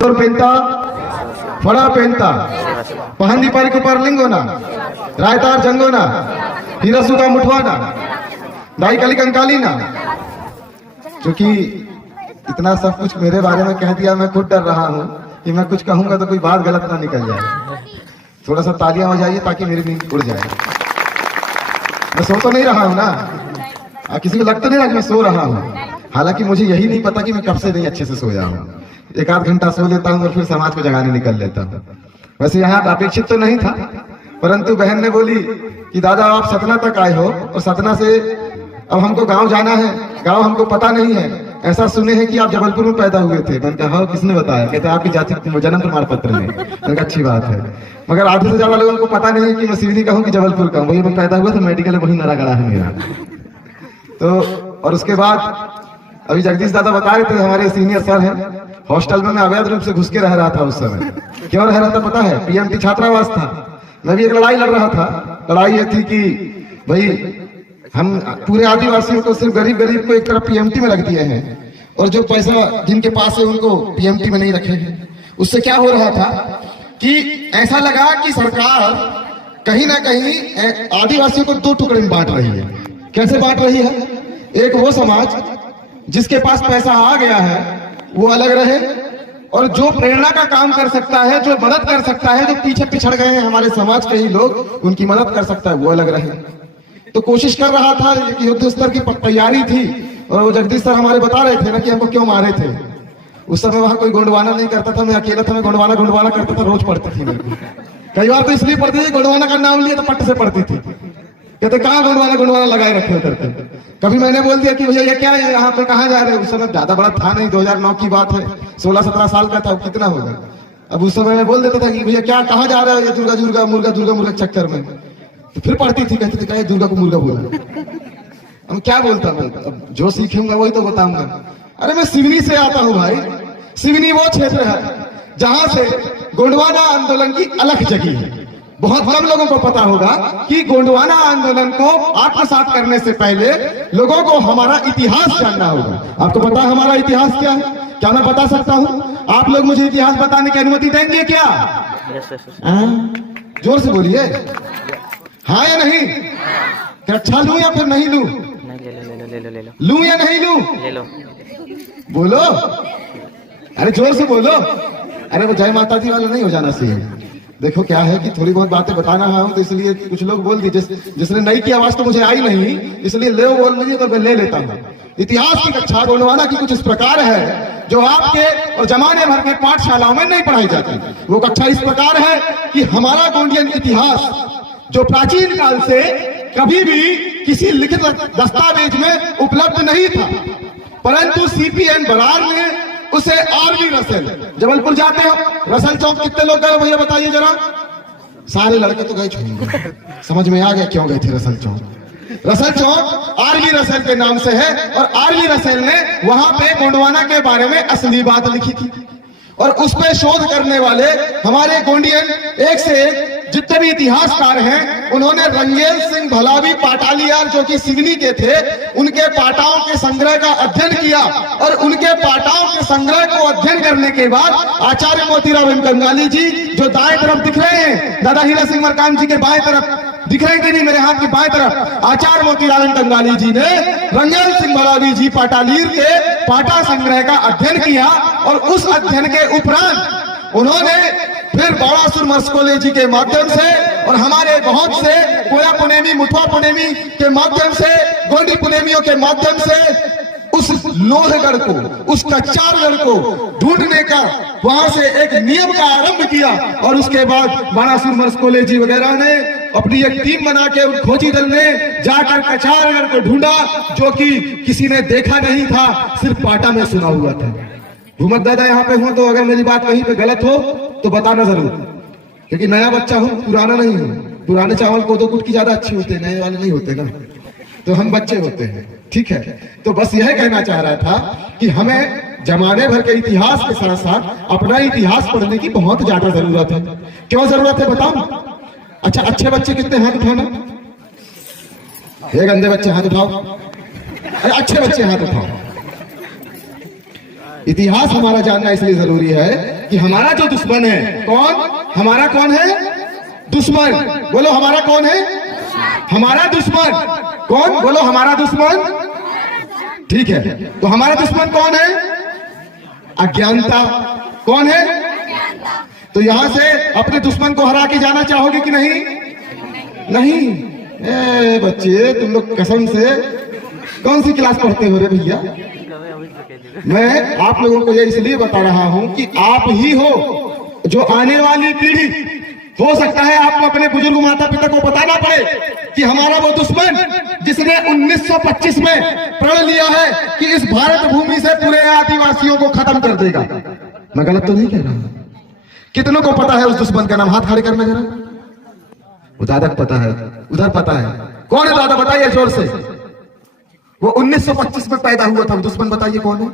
तोर पेंता फड़ा पेंता पहंदी पारी को परलिंगोना रायतार जंगोना हीरा सुगा मुठवाना दाई काली कंकालीना। क्योंकि इतना सब कुछ मेरे बारे में कह दिया, मैं खुद डर रहा हूँ कि मैं कुछ कहूंगा तो कोई बात गलत ना निकल जाए। थोड़ा सा तालियां हो जाइए ताकि मेरी नींद उड़ जाए। मैं सो तो नहीं रहा हूँ ना, किसी को लगता नहीं रहा कि मैं सो रहा हूँ। हालांकि मुझे यही नहीं पता कि मैं कब से नहीं अच्छे से सोया हूँ। एक आध घंटा सो लेता हूँ और फिर समाज को जगाने निकल लेता हूँ। वैसे यहाँ अपेक्षित तो नहीं था, परंतु बहन ने बोली कि दादा आप सतना तक आए हो और सतना से अब हमको गांव जाना है, गांव हमको पता नहीं है, ऐसा सुने हैं कि आप जबलपुर में पैदा हुए थे। मैंने कहा किसने बताया? कहते आपकी जाति जन्म प्रमाण पत्र में। मैंने कहा अच्छी बात है, मगर आधे से ज्यादा लोगों को पता नहीं है कि मैं सिवनी का हूँ कि जबलपुर का हूँ। वही मैं पैदा हुआ था, मेडिकल वही नरा गड़ा है मेरा। तो और उसके बाद अभी जगदीश दादा बता रहे थे, हमारे सीनियर सर हैं, हॉस्टल में मैं अवैध रूप से घुस के रह रहा था उस समय। क्यों रह रहा था पता है? पीएमटी छात्रावास था। मैं भी एक लड़ाई लड़ रहा था। लड़ाई ये थी कि भाई हम पूरे आदिवासियों को, सिर्फ गरीब गरीब को एक तरफ पीएमटी में रख दिए हैं और जो पैसा जिनके पास है उनको पीएमटी में नहीं रखे हैं। उससे क्या हो रहा था कि ऐसा लगा कि सरकार कहीं ना कहीं आदिवासियों को दो टुकड़े में बांट रही है। कैसे बांट रही है? एक वो समाज जिसके पास पैसा आ गया है वो अलग रहे, और जो प्रेरणा का काम कर सकता है, जो मदद कर सकता है, जो पीछे पिछड़ गए हैं हमारे समाज के ही लोग, उनकी मदद कर सकता है, वो अलग रहे। तो कोशिश कर रहा था, युद्ध स्तर की तैयारी थी। और वो जगदीश सर हमारे बता रहे थे ना कि हमको क्यों मारे थे। उस समय वहां कोई गोंडवाना नहीं करता था, मैं अकेला था। मैं गोंडवाना करता था, रोज पढ़ती थी। कई बार तो इसलिए पढ़ती थी, गोंडवाना का नाम लिया तो पट्ट से पढ़ती थी। कहते कहाँ गोंडवाना लगाए रखे हो करके। कभी मैंने बोल दिया कि भैया ये क्या है, यहाँ पे कहाँ जा रहे हो? उस समय ज्यादा बड़ा था नहीं, 2009 की बात है, 16-17 साल का था, कितना होगा। अब उस समय मैं बोल देता था कि भैया क्या कहाँ जा रहे हो? ये दुर्गा मुर्गा चक्कर में। तो फिर पढ़ती थी, कहती थी क्या दुर्गा को मुर्गा बोला। अब क्या बोलता हूँ, अब जो सीखूंगा वही तो बताऊंगा। अरे मैं सिवनी से आता हूँ भाई। सिवनी वो क्षेत्र है जहां से गोंडवाना आंदोलन की अलख जगी है। बहुत कम लोगों को पता होगा कि गोंडवाना आंदोलन को आत्मसात करने से पहले लोगों को हमारा इतिहास जानना होगा। आपको पता है हमारा इतिहास क्या है? क्या मैं बता सकता हूँ? आप लोग मुझे इतिहास बताने की अनुमति देंगे क्या? जोर से बोलिए, हाँ या नहीं? क्या अच्छा लूं या फिर नहीं लूं? लूं या नहीं लूं? बोलो, अरे जोर से बोलो। अरे वो जय माता दी वाला नहीं हो जाना चाहिए। देखो क्या है कि थोड़ी बहुत बातें बताना हूं तो इसलिए कुछ लोग बोल दिए, जिसने नहीं की आवाज तो मुझे आई नहीं, इसलिए ले बोल लीजिए तो मैं ले लेता हूं। इतिहास की कक्षा गोंडवाना की कुछ इस प्रकार है जो आपके और जमाने भर के पाठशालाओं में नहीं पढ़ाई जाती। वो कक्षा इस प्रकार है कि हमारा गोंडियन इतिहास जो प्राचीन काल से कभी भी किसी लिखित दस्तावेज में उपलब्ध नहीं था, परंतु सीपीएन बरार ने उसे आरवी रसेल, जबलपुर जाते हो रसेल चौक कितने लोग गए भैया बताइए जरा? सारे लड़के तो गए, समझ में आ गया क्यों गए थे रसेल चौक। रसेल चौक आरवी रसेल के नाम से है और आरवी रसेल ने वहां पे गोंडवाना के बारे में असली बात लिखी थी। और उस पे शोध करने वाले हमारे गोंडियन एक से एक जितने भी इतिहासकार हैं, उन्होंने रंगेल सिंह भलावी पाटालियार जो कि सिवनी के थे, उनके पाटाओं के संग्रह का अध्ययन किया। और उनके पाटाओं के संग्रह को अध्ययन करने के बाद आचार्य मोतीराम कंगाली जी जो दाएं तरफ दिख रहे हैं, दादा हीरा सिंह मरकाम जी के बाएं तरफ दिख रहे हैं कि नहीं? मेरे हाथ की बाएं तरफ आचार्य मोतीराम कंगाली जी ने रंगेल सिंह भलावी जी पाटालीर के पाटा संग्रह का अध्ययन किया। और उस अध्ययन के उपरांत उन्होंने फिर बौड़ासुर मस्कोले जी के माध्यम से और हमारे बहुत से कोया पुनेमी, मुठवा पुनेमी के माध्यम से, गोंडी पुनेमियों के माध्यम से उस लोहगढ़ को, उस कच्चारगढ़ को ढूंढने का वहां से एक नियम का आरंभ किया। और उसके बाद बौड़ासुर मस्कोले जी वगैरह ने अपनी एक टीम बना के खोजी दल ने जाकर कचारगढ़ को ढूंढा, जो कि किसी ने देखा नहीं था, सिर्फ पाटा में सुना हुआ था। घूमत दादा यहाँ पे हो तो अगर मेरी बात कहीं पे गलत हो तो बताना जरूर, क्योंकि नया बच्चा हूँ, पुराना नहीं हूँ। पुराने चावल कोदो कुट की ज्यादा अच्छी होते हैं, नए वाले नहीं होते ना, तो हम बच्चे होते हैं। ठीक है, तो बस यह कहना चाह रहा था कि हमें जमाने भर के इतिहास के साथ साथ अपना इतिहास पढ़ने की बहुत ज्यादा जरूरत है। क्यों जरूरत है बताऊं? अच्छा, अच्छे बच्चे कितने हाथ उठाना? गंदे बच्चे हाथ उठाओ। अरे अच्छे बच्चे हाथ उठाओ। इतिहास हमारा जानना इसलिए जरूरी है कि हमारा जो दुश्मन है कौन, हमारा कौन है दुश्मन, बोलो हमारा कौन है, हमारा दुश्मन कौन, बोलो हमारा दुश्मन। ठीक है, तो हमारा दुश्मन कौन है, अज्ञानता। कौन है, तो यहां से अपने दुश्मन को हरा के जाना चाहोगे कि नहीं, नहीं। बच्चे तुम लोग कसम से कौन सी क्लास पढ़ते हो रे भैया। मैं आप लोगों को ये इसलिए बता रहा हूं कि आप ही हो जो आने वाली पीढ़ी, हो सकता है आपको अपने बुजुर्ग माता पिता को बताना पड़े कि हमारा वो दुश्मन जिसने 1925 में प्रण लिया है कि इस भारत भूमि से पूरे आदिवासियों को खत्म कर देगा। मैं गलत तो नहीं कह रहा? कितनों को पता है उस दुश्मन का नाम, हाथ खड़े करना जरा। दादा पता है, उधर पता है, कौन है दादा बताइए जोर से। वो 1925 में पैदा हुआ था, दुश्मन बताइए कौन है,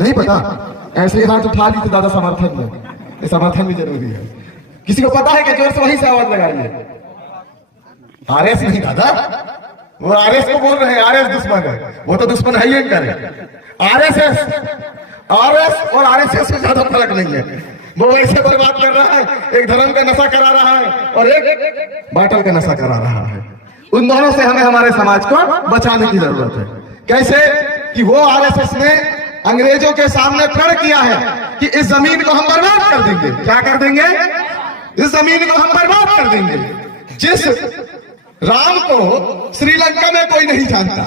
नहीं पता। ऐसे ही हाथ उठा ली तो दादा समर्थन में, समर्थन भी जरूरी है। किसी को पता है कि जोर से वहीं से आवाज लगाइए। आरएस नहीं दादा, वो आरएस को बोल रहे हैं, आरएस दुश्मन है, वो तो दुश्मन है ही करे। आरएसएस, आरएस और आरएसएस में ज्यादा फर्क नहीं है। वो ऐसे बर्बाद कर रहा है, एक धर्म का नशा करा रहा है और एक बाटल का नशा करा रहा है। उन दोनों से हमें हमारे समाज को बचाने की जरूरत है। कैसे कि वो आरएसएस ने अंग्रेजों के सामने प्रण किया है कि इस जमीन को हम बर्बाद कर देंगे। क्या कर देंगे, इस जमीन को हम बर्बाद कर देंगे। जिस राम को श्रीलंका में कोई नहीं जानता,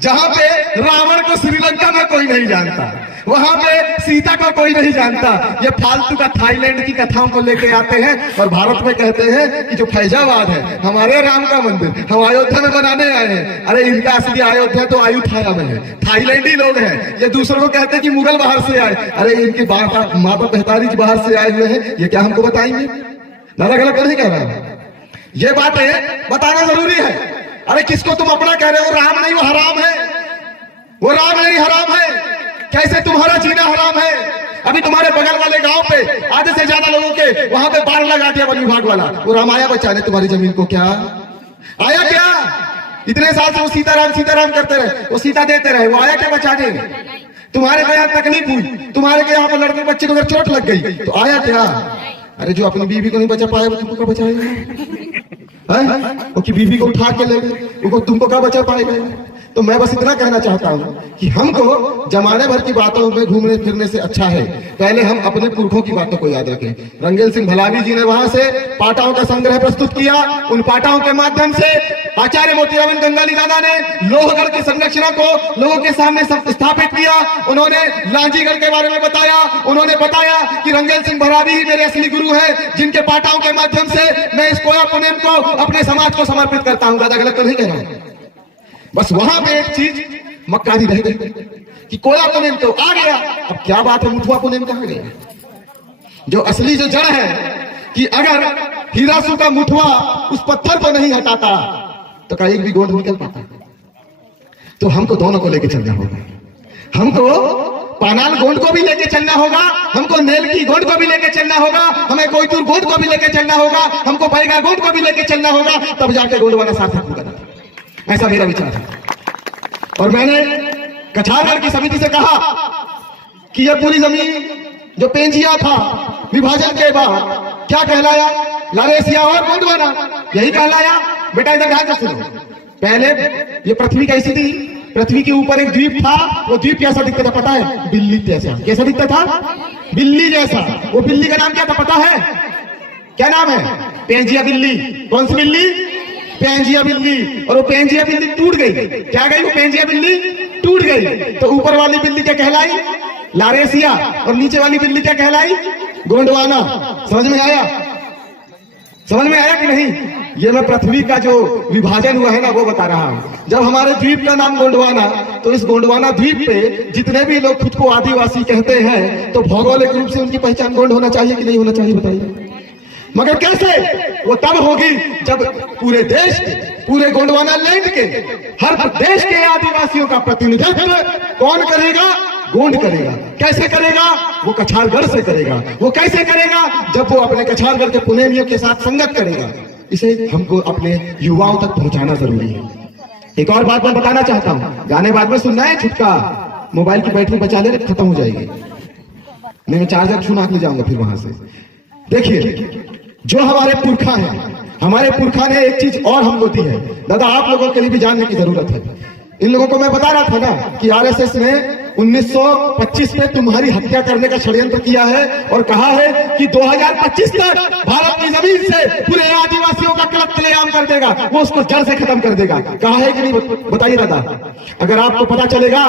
जहां पे रावण को श्रीलंका में कोई नहीं जानता, वहां पे सीता को कोई नहीं जानता। ये फालतू का थाईलैंड की कथाओं को लेके आते हैं और भारत में कहते हैं कि जो फैजाबाद है हमारे राम का मंदिर, हम अयोध्या में बनाने आए हैं। अरे इनका असली अयोध्या तो आयुथाया में है, थाईलैंडी लोग हैं। ये दूसरों को कहते हैं कि मुगल बाहर से आए, अरे इनकी माता बेहतारी बाहर से आए हुए हैं, ये क्या हमको बताएंगे। दादा गलत नहीं कह रहा है, ये बातें बताना जरूरी है। अरे किसको तुम अपना कह रहे हो, राम नहीं वो हराम है, वो राम नहीं हराम है। कैसे तुम्हारा जीना हराम है। अभी तुम्हारे बगल वाले गांव पे आधे से ज्यादा लोगों के वहां पे बाढ़ लगा दिया वन विभाग वाला, वो राम आया बचाने तुम्हारी जमीन को, क्या आया क्या? इतने साल से वो सीताराम सीताराम करते रहे, वो सीता देते रहे, वो आया क्या बचाने? तुम्हारे को यहाँ तकलीफ हुई, तुम्हारे के यहाँ पर लड़के बच्चे को अगर चोट लग गई तो आया क्या? अरे जो अपनी बीवी को नहीं बचा पाया वो तुमको क्या बचाएगा? वो की बीवी को उठा के ले गए, वो तुमको क्या बचा पाएगा? तो मैं बस इतना कहना चाहता हूं कि हमको जमाने भर की बातों में घूमने फिरने से अच्छा है पहले हम अपने पुरखों की बातों को याद रखें। रंगेल सिंह भलावी जी ने वहां से पाटाओं का संग्रह प्रस्तुत किया। उन पाटाओं के माध्यम से आचार्य मोतीराम गंगाली दादा ने लोहगढ़ की संरचना को लोगों के सामने स्थापित किया। उन्होंने लांजीगढ़ के बारे में बताया, उन्होंने बताया कि रंगेल सिंह भलावी ही मेरे असली गुरु है, जिनके पाटाओं के माध्यम से मैं इस कोया पुनेम को अपने समाज को समर्पित करता हूँ। दादा गलत तो नहीं कह रहा हूं। बस वहां पे एक चीज मक्कारी रह गई कि कोया पुनेम तो आ गया, अब क्या बात है मुठुआ पुनेम कहां गया? जो असली जो जड़ है कि अगर हीरासू का मुठुआ उस पत्थर को नहीं हटाता तो क्या एक भी गोंद निकल पाता? तो हमको दोनों को लेके चलना होगा। हमको पानाल गोंड को भी लेके चलना होगा, हमको नेल की गोंड को भी लेके चलना होगा, हमें कोयतुर गोंड को भी लेके चलना होगा, हमको बैगा गोंड को भी लेके चलना होगा, तब जाके गोंड वाला सार्थक होगा। ऐसा मेरा विचार है। और मैंने कछारगढ़ की समिति से कहा कि यह पूरी जमीन जो पेंजिया था विभाजन के बाद क्या कहलाया, लारेसिया और गोंडवाना, यही कहलाया। बेटा इधर ध्यान से सुनो, पहले ये पृथ्वी कैसी थी? पृथ्वी के ऊपर एक द्वीप था, वो द्वीप कैसा दिखता था पता है? बिल्ली जैसा। कैसा दिखता था? बिल्ली जैसा। वो बिल्ली का नाम क्या था पता है? क्या नाम है? पेंजिया बिल्ली। कौन सी बिल्ली? पेंजिया बिल्ली। और वो पेंजिया बिल्ली टूट गई। क्या गई? वो पेंजिया बिल्ली टूट गई। तो ऊपर वाली बिल्ली क्या कहलाई? लारेसिया। और नीचे वाली बिल्ली क्या कहलाई? गोंडवाना। समझ में आया? समझ में आया कि नहीं? ये मैं पृथ्वी का जो विभाजन हुआ है ना वो बता रहा हूं। जब हमारे द्वीप का नाम गोंडवाना, तो इस गोंडवाना द्वीप पे जितने भी लोग खुद को आदिवासी कहते हैं तो भौगोलिक रूप से उनकी पहचान गोंड होना चाहिए कि नहीं होना चाहिए बताइए? मगर कैसे? वो तब होगी जब पूरे देश के, पूरे गोंडवाना लैंड के हर देश के आदिवासियों का प्रतिनिधित्व कौन करेगा? गोंड करेगा। कैसे करेगा? वो कछारगढ़ से करेगा। वो कैसे करेगा? जब वो अपने कछारगढ़ के पुनेमियों के साथ संगत करेगा। इसे हमको अपने युवाओं तक पहुंचाना जरूरी है। एक और बात मैं बताना चाहता हूं, गाने बाद में सुनना है, छुटका मोबाइल की बैटरी बचा ले, खत्म हो जाएगी। नहीं मैं चार्जर छूना ले जाऊंगा फिर वहां से। देखिए जो हमारे पुरखा है, हमारे पुरखा ने एक चीज और हमको दी है दादा, आप लोगों के लिए भी जानने की जरूरत है। इन लोगों को मैं बता रहा था ना कि आरएसएस ने 1925 में तुम्हारी हत्या करने का षड्यंत्र किया है और कहा है कि 2025 तक भारत की जमीन से पूरे आदिवासियों का कत्लेआम कर देगा, वो उसको जड़ से खत्म कर देगा। कहा है कि नहीं बताइए दादा। अगर आपको पता चलेगा,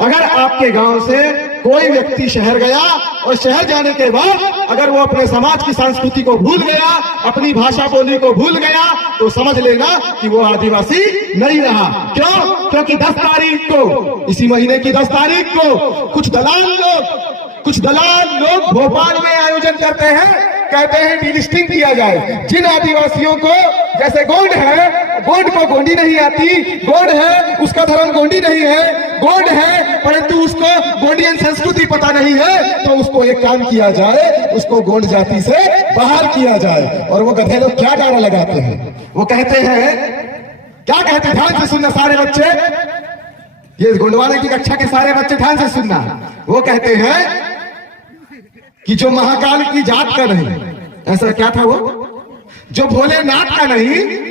अगर आपके गांव से कोई व्यक्ति शहर गया और शहर जाने के बाद अगर वो अपने समाज की संस्कृति को भूल गया, अपनी भाषा बोली को भूल गया, तो समझ लेना कि वो आदिवासी नहीं रहा। क्यों? क्योंकि 10 तारीख को, इसी महीने की 10 तारीख को कुछ दलाल लोग भोपाल में आयोजन करते हैं, कहते हैं डीलिस्टिंग किया जाए। जिन आदिवासियों को, जैसे गोंड है, गोंड को गोंडी नहीं आती, गोंड है उसका धर्म गोंडी नहीं है, गोंड है परंतु उसको गोंडियन संस्कृति पता नहीं है, तो उसको एक काम किया जाए, उसको गोंड जाति से बाहर किया जाए। और वो गधे लोग क्या नारा लगाते हैं, वो कहते हैं, क्या कहते हैं, ध्यान से सुनना सारे बच्चे, ये गोंडवाने की कक्षा के सारे बच्चे ध्यान से सुनना। वो कहते हैं कि जो महाकाल की जात का नहीं, ऐसा क्या था वो, जो भोलेनाथ का नहीं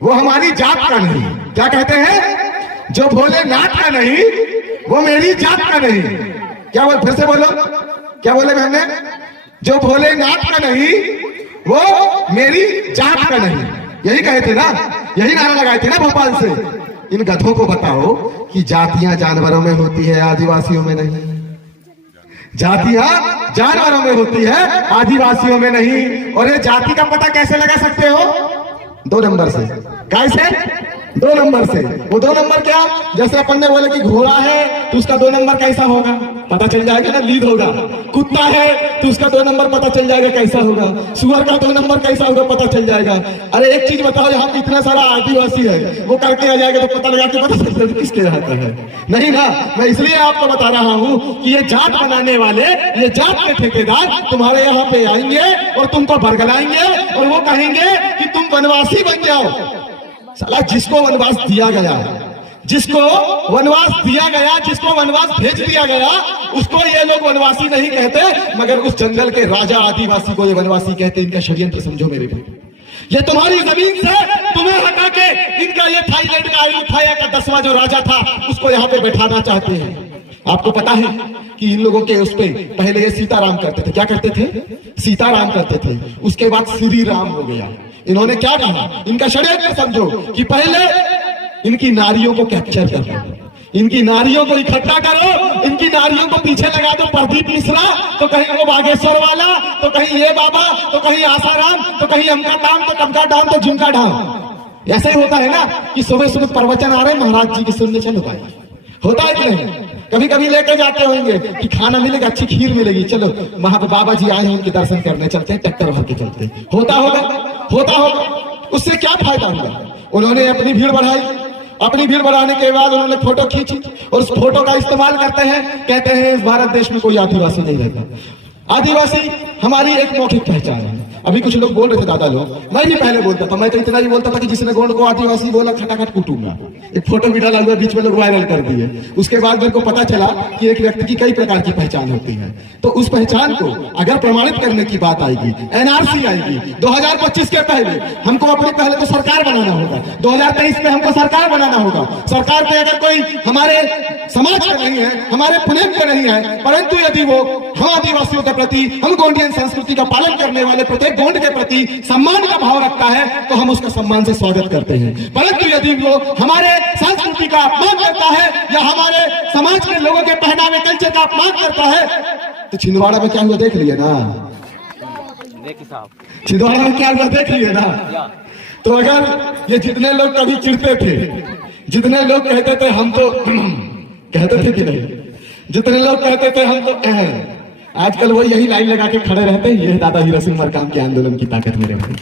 वो हमारी जात का नहीं। क्या कहते हैं? जो भोलेनाथ का नहीं वो मेरी जात का नहीं। क्या बोल, फिर से बोलो, क्या बोले मैंने? जो भोलेनाथ का नहीं वो मेरी जात का नहीं, यही कहे थे ना, यही नारा लगाए थे ना भोपाल से। इन गधों को बताओ कि जातियां जानवरों में होती है, आदिवासियों में नहीं। जातियां जानवरों में होती है, आदिवासियों में नहीं। और ये जाति का पता कैसे लगा सकते हो? 2 नंबर से। कैसे? 2 नंबर से। वो 2 नंबर क्या? जैसे अपन ने बोले कि घोड़ा है तो उसका 2 नंबर कैसा होगा, पता चल जाएगा ना, लीड होगा। कुत्ता है तो उसका 2 नंबर पता चल जाएगा कैसा होगा। सुअर का 2 नंबर कैसा होगा, पता चल जाएगा। अरे एक चीज बताओ, यहाँ इतना सारा आदिवासी है, वो करके आ जाएगा तो पता लगा के पता चल जाएगा किसके आता है, नहीं ना। मैं इसलिए आपको बता रहा हूँ कि ये जात बनाने वाले, ये जात के ठेकेदार तुम्हारे यहाँ पे आएंगे और तुमको बरगलाएंगे और वो कहेंगे कि तुम वनवासी बन जाओ। साला जिसको वनवास दिया गया, जिसको वनवास दिया गया, जिसको वनवास भेज दिया गया, उसको ये लोग वनवासी नहीं कहते, मगर उस जंगल के राजा आदिवासी को ये वनवासी कहते। इनका षड्यंत्र समझो मेरे भाई, ये तुम्हारी जमीन से तुम्हें हटा के इनका ये थाईलैंड का आयुथाया का 10वां जो राजा था उसको यहाँ पे बैठाना चाहते हैं। आपको पता है कि इन लोगों के उस पे पहले ये सीताराम करते थे। क्या करते थे? सीताराम करते थे। उसके बाद श्री राम हो गया। इन्होंने क्या कहा? इनका षड्यंत्र समझो कि पहले इनकी नारियों को कैप्चर करो, इनकी नारियों को इकट्ठा करो, इनकी नारियों को पीछे लगा दो प्रदीप मिश्रा, तो कहीं वो बागेश्वर वाला, तो कहीं ये बाबा, तो कहीं आसाराम, तो कहीं अमका डाम, तो टमका डाम, तो झुमका डाम। ऐसा ही होता है ना कि सुबह सुबह प्रवचन आ रहे हैं महाराज जी के सुनने, चलो भाई, होता है कि नहीं? कभी कभी लेके जाते होंगे कि खाना मिलेगा, अच्छी खीर मिलेगी, चलो वहां पे बाबा जी आए हैं उनके दर्शन करने चलते हैं, ट्रैक्टर भर के चलते हैं। होता होगा। उससे क्या फायदा हुआ? उन्होंने अपनी भीड़ बढ़ाई, अपनी भीड़ बढ़ाने के बाद उन्होंने फोटो खींची और उस फोटो का इस्तेमाल करते हैं, कहते हैं इस भारत देश में कोई आदिवासी नहीं रहता। आदिवासी हमारी एक मौखिक पहचान है। अभी कुछ लोग बोल रहे थे दादा लोग, मैं भी पहले बोलता था, मैं तो इतना ही बोलता था कि जिसने गोंड को आदिवासी बोला खटाखट कूटूंगा। एक फोटो भी डाला हुआ, बीच में लोग वायरल कर दिए। उसके बाद मेरे को पता चला कि एक व्यक्ति की कई प्रकार की पहचान होती है, तो उस पहचान को अगर प्रमाणित करने की बात आएगी, एनआरसी आएगी 2025 के पहले, हमको अपनी पहले तो सरकार बनाना होगा। 2023 में हमको सरकार बनाना होगा। सरकार पे अगर कोई हमारे समाज का नहीं है, हमारे पुनेम का नहीं है, परंतु यदि वो हम आदिवासियों के प्रति, हम गोंडियन संस्कृति का पालन करने वाले प्रत्येक गोंड के प्रति सम्मान का भाव रखता है, तो हम उसका सम्मान से स्वागत करते हैं। परंतु यदि वो हमारे संस्कृति का अपमान करता है या हमारे समाज के लोगों के पहनावे कल्चर का अपमान करता है, तो छिंदवाड़ा में क्या हुआ देख लिए ना, छिंदवाड़ा में क्या हुआ देख लिए ना। तो अगर ये जितने लोग कभी चिढ़ते थे, जितने लोग कहते थे हम तो कहते थे कि नहीं, जितने लोग कहते थे हम तो आजकल वो यही लाइन लगा के खड़े रहते हैं। ये दादा हीरा सिंह मरकाम के आंदोलन की ताकत मेरे भाई।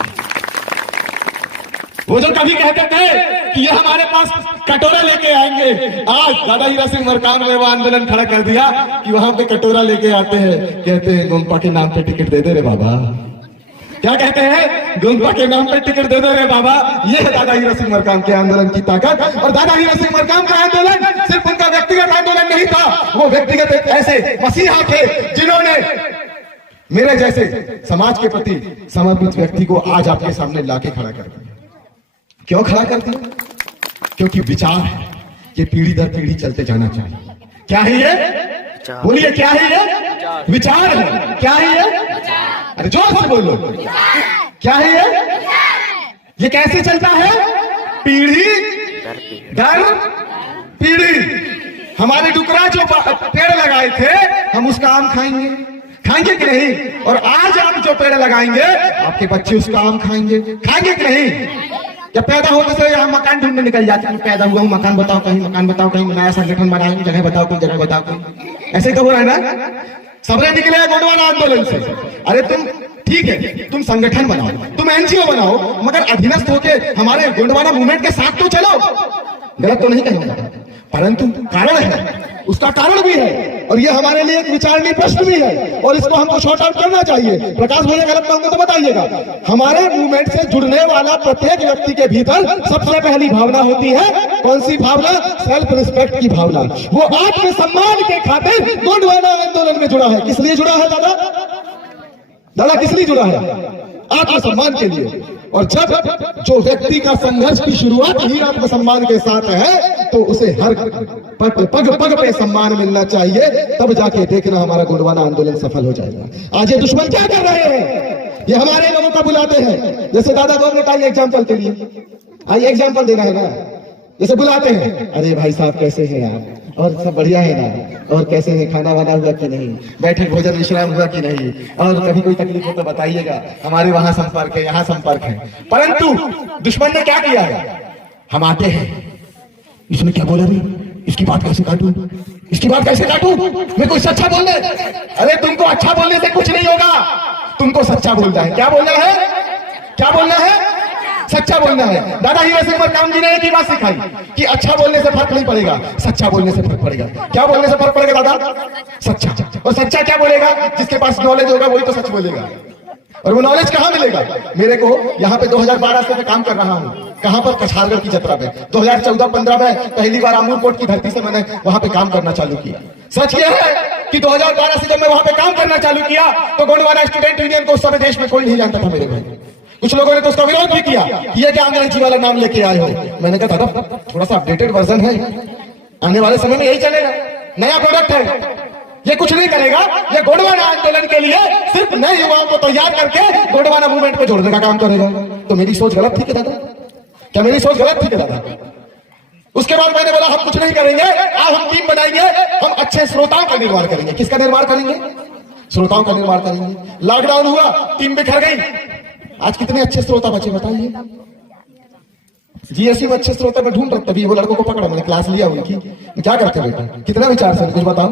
वो जो कभी कहते थे कि ये हमारे पास कटोरा लेके आएंगे, आज दादा हीरा सिंह मरकाम ने वो आंदोलन खड़ा कर दिया कि वहां पे कटोरा लेके आते हैं, कहते हैं गोम्पा के नाम पे टिकट दे दे रे बाबा, क्या कहते हैं, गोंपा के नाम पे टिकट दे दो रे बाबा। ये है दादा हीरा सिंह मरकाम के आंदोलन की ताकत। और दादा हीरा सिंह मरकाम का आंदोलन सिर्फ उनका व्यक्तिगत आंदोलन नहीं था, वो व्यक्तिगत एक ऐसे मसीहा थे जिन्होंने मेरे जैसे समाज के प्रति समर्पित व्यक्ति को आज आपके सामने लाके खड़ा कर दिया। क्यों खड़ा कर दिया? क्योंकि विचार है, ये पीढ़ी दर पीढ़ी चलते जाना चाहिए। क्या है ये? बोलिए, क्या है ये? विचार है। क्या है ये? अरे जोर से बोलो, क्या है ये? ये कैसे चलता है? पीढ़ी दर पीढ़ी। हमारे डुकरा जो पेड़ लगाए थे, हम उसका आम खाएंगे कि नहीं? और आज आप जो पेड़ लगाएंगे, आपके बच्चे उसका आम खाएंगे कि नहीं? जब पैदा होने से यहाँ मकान ढूंढने निकल जाते हैं, पैदा हुआ हूँ, मकान बताओ कहीं, मकान बताओ कहीं, नया संगठन बनाएंगे, जगह बताओ कोई, जगह बताओ कोई। ऐसे तो हो रहा है ना, सबने निकले गोंडवाना आंदोलन से। अरे तुम ठीक है, तुम संगठन बनाओ, तुम एनजीओ बनाओ, मगर अधीनस्थ होके हमारे गोंडवाना मूवमेंट के साथ तो चलो। गलत तो नहीं कहूंगा, परंतु कारण है, उसका कारण भी है, और ये हमारे लिए एक विचारणीय प्रश्न भी है, और इसको हमको शॉर्ट आउट करना चाहिए। प्रकाश भैया गलत कहूंगा तो बताइएगा। हमारे मूवमेंट से जुड़ने वाला प्रत्येक व्यक्ति के भीतर सबसे पहली भावना होती है, कौन सी भावना? सेल्फ रिस्पेक्ट की भावना। वो आत्मसम्मान के खातिर गोंडवाना आंदोलन में जुड़ा है। किस लिए जुड़ा है दादा? दादा किस लिए जुड़ा है? आत्मसम्मान के लिए। और जब जो व्यक्ति का संघर्ष की शुरुआत ही आत्मसम्मान के साथ है, तो उसे हर पग पग पे सम्मान मिलना चाहिए, तब जाके देखना हमारा गोंडवाना आंदोलन सफल हो जाएगा। आज ये दुश्मन क्या कर रहे हैं? ये हमारे लोगों को बुलाते हैं, जैसे दादा 2 मिनट आइए एग्जाम्पल के लिए, आइए एग्जाम्पल देना है ना। जैसे बुलाते हैं, अरे भाई साहब कैसे हैं आप, और सब बढ़िया है ना, और कैसे है, खाना वाना हुआ कि नहीं, बैठे भोजन विश्राम हुआ कि नहीं, और कभी कोई तकलीफ हो तो बताइएगा, हमारे वहां संपर्क है, यहाँ संपर्क है। परंतु दुश्मन ने क्या किया है? हम आते हैं, इसने क्या बोला रे, इसकी बात कैसे काटूं, इसकी बात कैसे काटूं, मैं कोई सच्चा बोलने। अरे तुमको अच्छा बोलने से कुछ नहीं होगा, तुमको सच्चा बोलना है। क्या बोलना है? क्या बोलना है? सच्चा बोलना है। दादा हीरा सिंह मरकाम जी ने एक ही बात सिखाई कि अच्छा बोलने से फर्क नहीं पड़ेगा, सच्चा बोलने से फर्क पड़ेगा। क्या बोलने से फर्क पड़ेगा दादा? सच्चा। और सच्चा क्या बोलेगा? जिसके पास नॉलेज होगा वही तो सच बोलेगा। और वो नॉलेज कहाँ मिलेगा? मेरे को यहाँ पे 2012 से मैं काम कर रहा हूँ। कहाँ पर? कछारगढ़ की जत्रा पे। 2014-15 में पहली बार अमूरकोट की धरती से मैंने वहां पे काम करना चालू किया। सच ये है कि 2012 से जब मैं वहां पे काम करना चालू किया, तो गोंडवाना स्टूडेंट यूनियन को उस समय देश में कोई नहीं जानता था मेरे भाई। कुछ लोगों ने तो उसका विरोध भी किया, ये क्या अंग्रेजी वाला नाम लेके आए हो। मैंने कहा दादा थोड़ा सा अपडेटेड वर्जन है, आने वाले समय में यही चलेगा, नया प्रोडक्ट है, ये कुछ नहीं करेगा। ये गोंडवाना आंदोलन के लिए सिर्फ नए युवाओं को तैयार करके गोंडवाना मूवमेंट को जोड़ने का काम करेगा। तो मेरी सोच गलत थी क्या दादा? क्या मेरी सोच गलत थी क्या दादा? उसके बाद मैंने बोला हम कुछ नहीं करेंगे, आज हम टीम बनाएंगे, हम अच्छे श्रोताओं का निर्माण करेंगे। किसका निर्माण करेंगे? श्रोताओं का निर्माण करेंगे। लॉकडाउन हुआ, टीम बिखर गई। आज कितने अच्छे श्रोता बचे बताइए? जीएससी में अच्छे श्रोता में ढूंढ रखता, वो लड़कों को पकड़ा, मैंने क्लास लिया उनकी, क्या करते बेटा, कितना विचार से कुछ बताओ।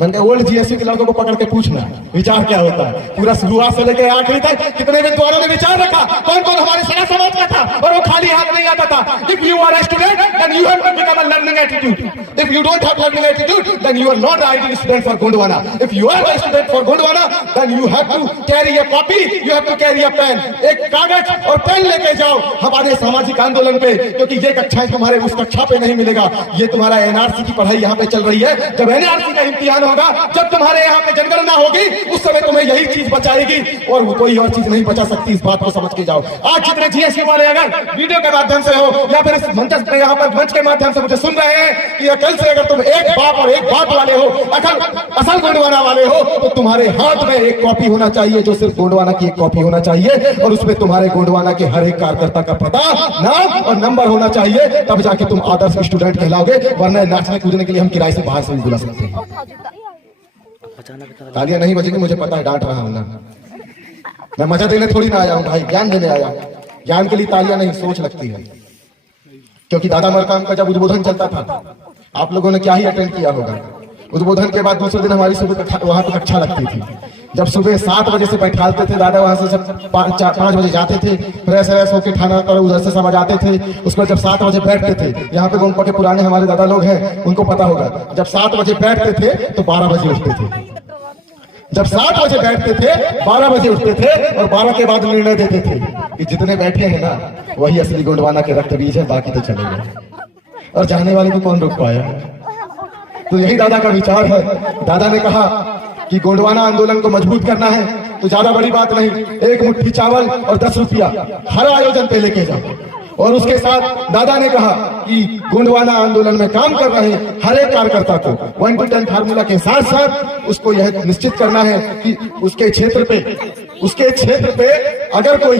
मैंने कहा ओल्ड जीएससी के लड़कों को पकड़ के पूछना विचार क्या होता है। पूरा शुरुआत से लेकर आखिरी तक कितने विद्वानों ने विचार रखा, कौन कौन हमारे सारा समाज का था, और वो खाली हाथ नहीं आता था। If you are a student then you have to become a learning attitude. If you don't have learning attitude then you are not the ideal student for Gondwana. If you are a student for Gondwana then you have to carry a copy, you have to carry a pen. एक कागज और pen लेके जाओ हमारे सामाजिक आंदोलन पे, क्योंकि ये कक्षाएं तुम्हारे उस कक्षा पे नहीं मिलेगा। ये तुम्हारा एनआरसी की पढ़ाई यहाँ पे चल रही है। जब एनआरसी का इम्तिहान होगा, जब तुम्हारे यहाँ पे जनगणना होगी, उस समय तुम्हें यही चीज बचाएगी और वो कोई और चीज नहीं बचा सकती। इस बात को समझ के जाओ। आज जितने जीएसयू वाले अगर वीडियो के माध्यम से हो या फिर इस मंच पे यहाँ पर मंच के माध्यम से मुझे सुन रहे हैं कि कल से अगर तुम एक बाप और एक बात वाले हो, असल गोंडवाना वाले हो, तो तुम्हारे हाथ में एक कॉपी होना चाहिए, जो सिर्फ गोंडवाना की एक कॉपी होना चाहिए, और उसमें तुम्हारे गोंडवाना के हर एक कार्यकर्ता का पता, नाम और नंबर होना चाहिए। तब जाके तुम आदर्श स्टूडेंट कहलाओगे, वरना नाचने कूदने के लिए हम किराए से बाहर से भी बुला सकते हैं। तालियां नहीं बजेगी, मुझे पता है, डांट रहा हूं ना मैं, मजा देने थोड़ी ना आया हूं भाई, ज्ञान देने आया हूं। ज्ञान के लिए तालियां नहीं, सोच लगती है। क्योंकि दादा मरकाम का जब उद्बोधन चलता था, आप लोगों ने क्या ही अटेंड किया होगा। उद्बोधन के बाद दूसरे दिन हमारी सुबह वहां पर कक्षा लगती थी। जब सुबह 7 बजे से बैठाते थे दादा, वहां से जब 5 बजे जाते थे, फ्रेश व्रेश होकर खाना कर उधर से सब आ जाते थे। उसके बाद जब 7 बजे बैठते थे, यहाँ पे गोंपा के पुराने हमारे दादा लोग हैं, उनको पता होगा, जब 7 बजे बैठते थे तो 12 बजे उठते थे। जब 7 बजे बैठते थे 12 बजे उठते थे और 12 के बाद निर्णय देते थे कि जितने बैठे हैं ना वही असली गोंडवाना के रक्त बीज है, बाकी तो चले गए। और जाने वाले को कौन रोक पाया? तो यही दादा का विचार है। दादा ने कहा कि गोंडवाना आंदोलन को मजबूत करना है तो ज्यादा बड़ी बात नहीं, 1 मुट्ठी चावल और 10 रुपया हर आयोजन पे लेके जाओ। और उसके साथ दादा ने कहा कि गोंडवाना आंदोलन में काम कर रहे हर एक कार्यकर्ता को 1 to 10 फार्मूला के साथ साथ उसको यह निश्चित करना है कि उसके क्षेत्र पे अगर कोई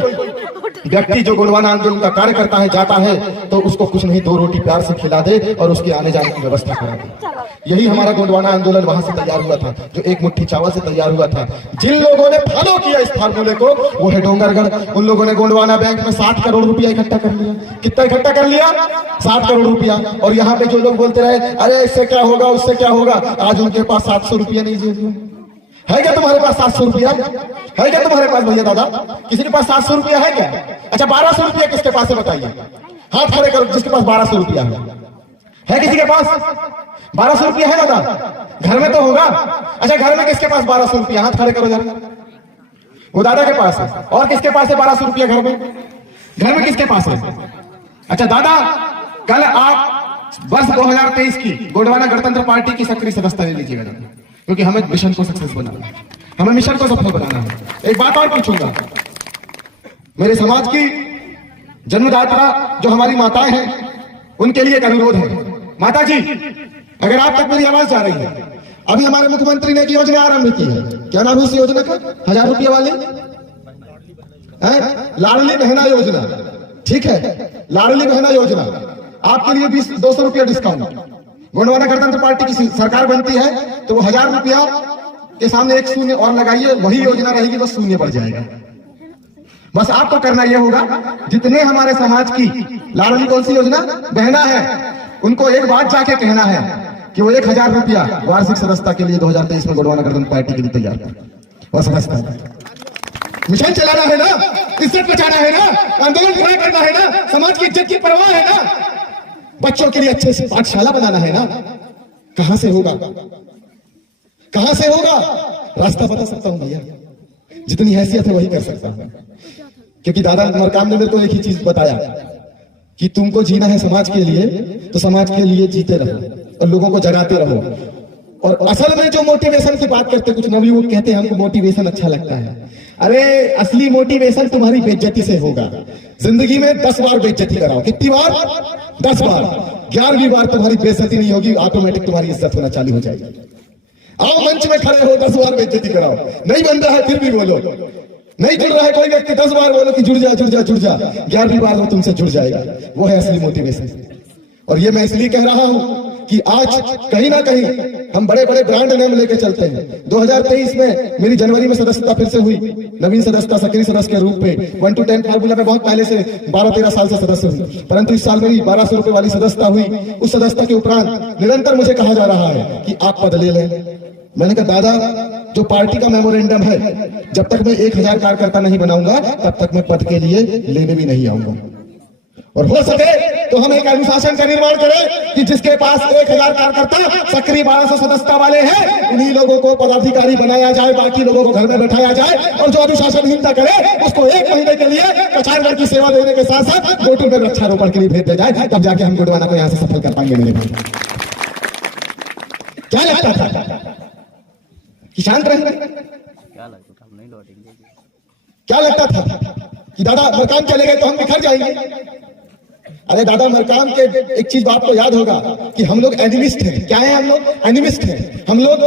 व्यक्ति जो गोंडवाना आंदोलन का कार्य करता है जाता है तो उसको कुछ नहीं 2 रोटी प्यार से खिला दे और उसके आने जाने की व्यवस्था करा दे। यही हमारा गोंडवाना आंदोलन वहां से तैयार हुआ था, जो 1 मुट्ठी चावल से तैयार हुआ था। जिन लोगों ने फॉलो किया इस फार्मूले को वो है डोंगरगढ़। उन लोगों ने गोंडवाना बैंक में 7 करोड़ रुपया इकट्ठा कर लिया। कितना इकट्ठा कर लिया? 7 करोड़ रुपया। और यहाँ पे जो लोग बोलते रहे अरे इससे क्या होगा उससे क्या होगा, आज उनके पास 700 रुपया नहीं जेब में है। क्या तुम्हारे पास 700 रुपया है? क्या तुम्हारे पास भैया दादा किसी के पास 700 रुपया है क्या? अच्छा 1200 रुपया किसके पास है बताइए? हाथ खड़े करो जिसके पास 1200 रुपया है किसी के पास 1200 रुपया है दादा? घर में तो होगा। अच्छा घर में किसके पास 1200 रुपया? हाथ खड़े करो जरा। वो दादा के पास है। और किसके पास है 1200 रुपया घर में? घर में किसके पास है? अच्छा दादा कल आप वर्ष 2023 की गोंडवाना गणतंत्र पार्टी की सक्रिय सदस्यता ले लीजिएगा, क्योंकि हमें मिशन को सक्सेस बनाना है, हमें मिशन को सफल बनाना है। एक बात और पूछूंगा, मेरे समाज की जन्मदाता जो हमारी माताएं हैं उनके लिए एक अनुरोध है। माता जी अगर आप तक मेरी आवाज जा रही है, अभी हमारे मुख्यमंत्री ने एक योजना आरंभ की है। क्या नाम है उस योजना का? 1000 रुपये वाली लाडली बहना योजना। ठीक है, लाडली बहना योजना आपके लिए 200 रुपया डिस्काउंट। गोंडवाना गणतंत्र पार्टी की सरकार बनती है तो वो 1000 रुपया के सामने एक शून्य और लगाइए, वही योजना रहेगी, बस शून्य बढ़ जाएगा। बस आपको करना यह होगा, जितने हमारे समाज की लाडली कौन सी योजना बहना है उनको एक बात जाके कहना है कि वो 1000 रुपया वार्षिक सदस्यता के लिए 2023 में गोंडवाना गणतंत्र पार्टी के लिए तैयार कर। और समझता है मिशन चलाना है ना, इज्जत बचाना है ना, आंदोलन खड़ा करना है ना, समाज की इज्जत की परवाह है ना, बच्चों के लिए अच्छे से पाठशाला बनाना है ना। कहां से होगा? कहां से होगा? रास्ता बता सकता हूं भैया, जितनी हैसियत है वही कर सकता हूं। क्योंकि दादा मरकाम ने मेरे को एक ही चीज बताया कि तुमको जीना है समाज के लिए तो समाज के लिए जीते रहो और लोगों को जगाते रहो। और असल में जो मोटिवेशन की बात करते कुछ नवयुवक कहते हैं हमको मोटिवेशन अच्छा लगता है। अरे असली मोटिवेशन तुम्हारी बेइज्जती से होगा। जिंदगी में 10 बार बेइज्जती कराओ। कितनी बार? 10 बार। 11वीं बार तुम्हारी बेइज्जती नहीं होगी, ऑटोमेटिक तुम्हारी इज्जत होना चालू हो जाएगी। आओ मंच में खड़े हो, 10 बार बेइज्जती कराओ। नहीं बन रहा है फिर भी बोलो, नहीं जुड़ रहा है कोई व्यक्ति 10 बार बोलो कि जुड़ जा जुड़ जा जुड़ जा, 11वीं बार वो तुमसे जुड़ जाएगा। वो है असली मोटिवेशन। और ये मैं इसलिए कह रहा हूं कि आज कहीं ना कहीं हम बड़े बड़े ब्रांड नेम लेके चलते हैं। 2023 में मेरी जनवरी में सदस्यता फिर से हुई, नवीन सदस्यता सक्रिय सदस्य के रूप में 1 to 10 फार्मूला में बहुत पहले से 12-13 साल से सदस्य हुई, परंतु इस साल मेरी 1200 रुपए वाली सदस्यता हुई। उस सदस्यता के उपरांत निरंतर मुझे कहा जा रहा है कि आप पद ले लें। मैंने कहा दादा जो पार्टी का मेमोरेंडम है, जब तक मैं 1000 कार्यकर्ता नहीं बनाऊंगा तब तक मैं पद के लिए लेने भी नहीं आऊंगा। और हो सके तो हम एक अनुशासन का निर्माण करें कि जिसके पास 1000 कार्यकर्ता सक्रिय 1200 सदस्यता वाले हैं उन्हीं लोगों को पदाधिकारी बनाया जाए, बाकी लोगों को घर में बैठाया जाए। और जो अनुशासनहीनता करे उसको 1 महीने के लिए कचारगढ़ की सेवा देने के साथ साथ गोटू में वृक्षारोपण के लिए भेज दिया जाए, तब जाके हम गोंडवाना को यहाँ से सफल कर पाएंगे। मेरे भाई क्या लगता था कि शांत रहेंगे? क्या लगता था कि दादा मरकाम चले गए तो हम बिखर जाएंगे? अरे दादा मरकाम के एक चीज आपको याद होगा कि हम लोग एनिमिस्ट हैं। क्या है हम लोग? एनिमिस्ट हैं। हम लोग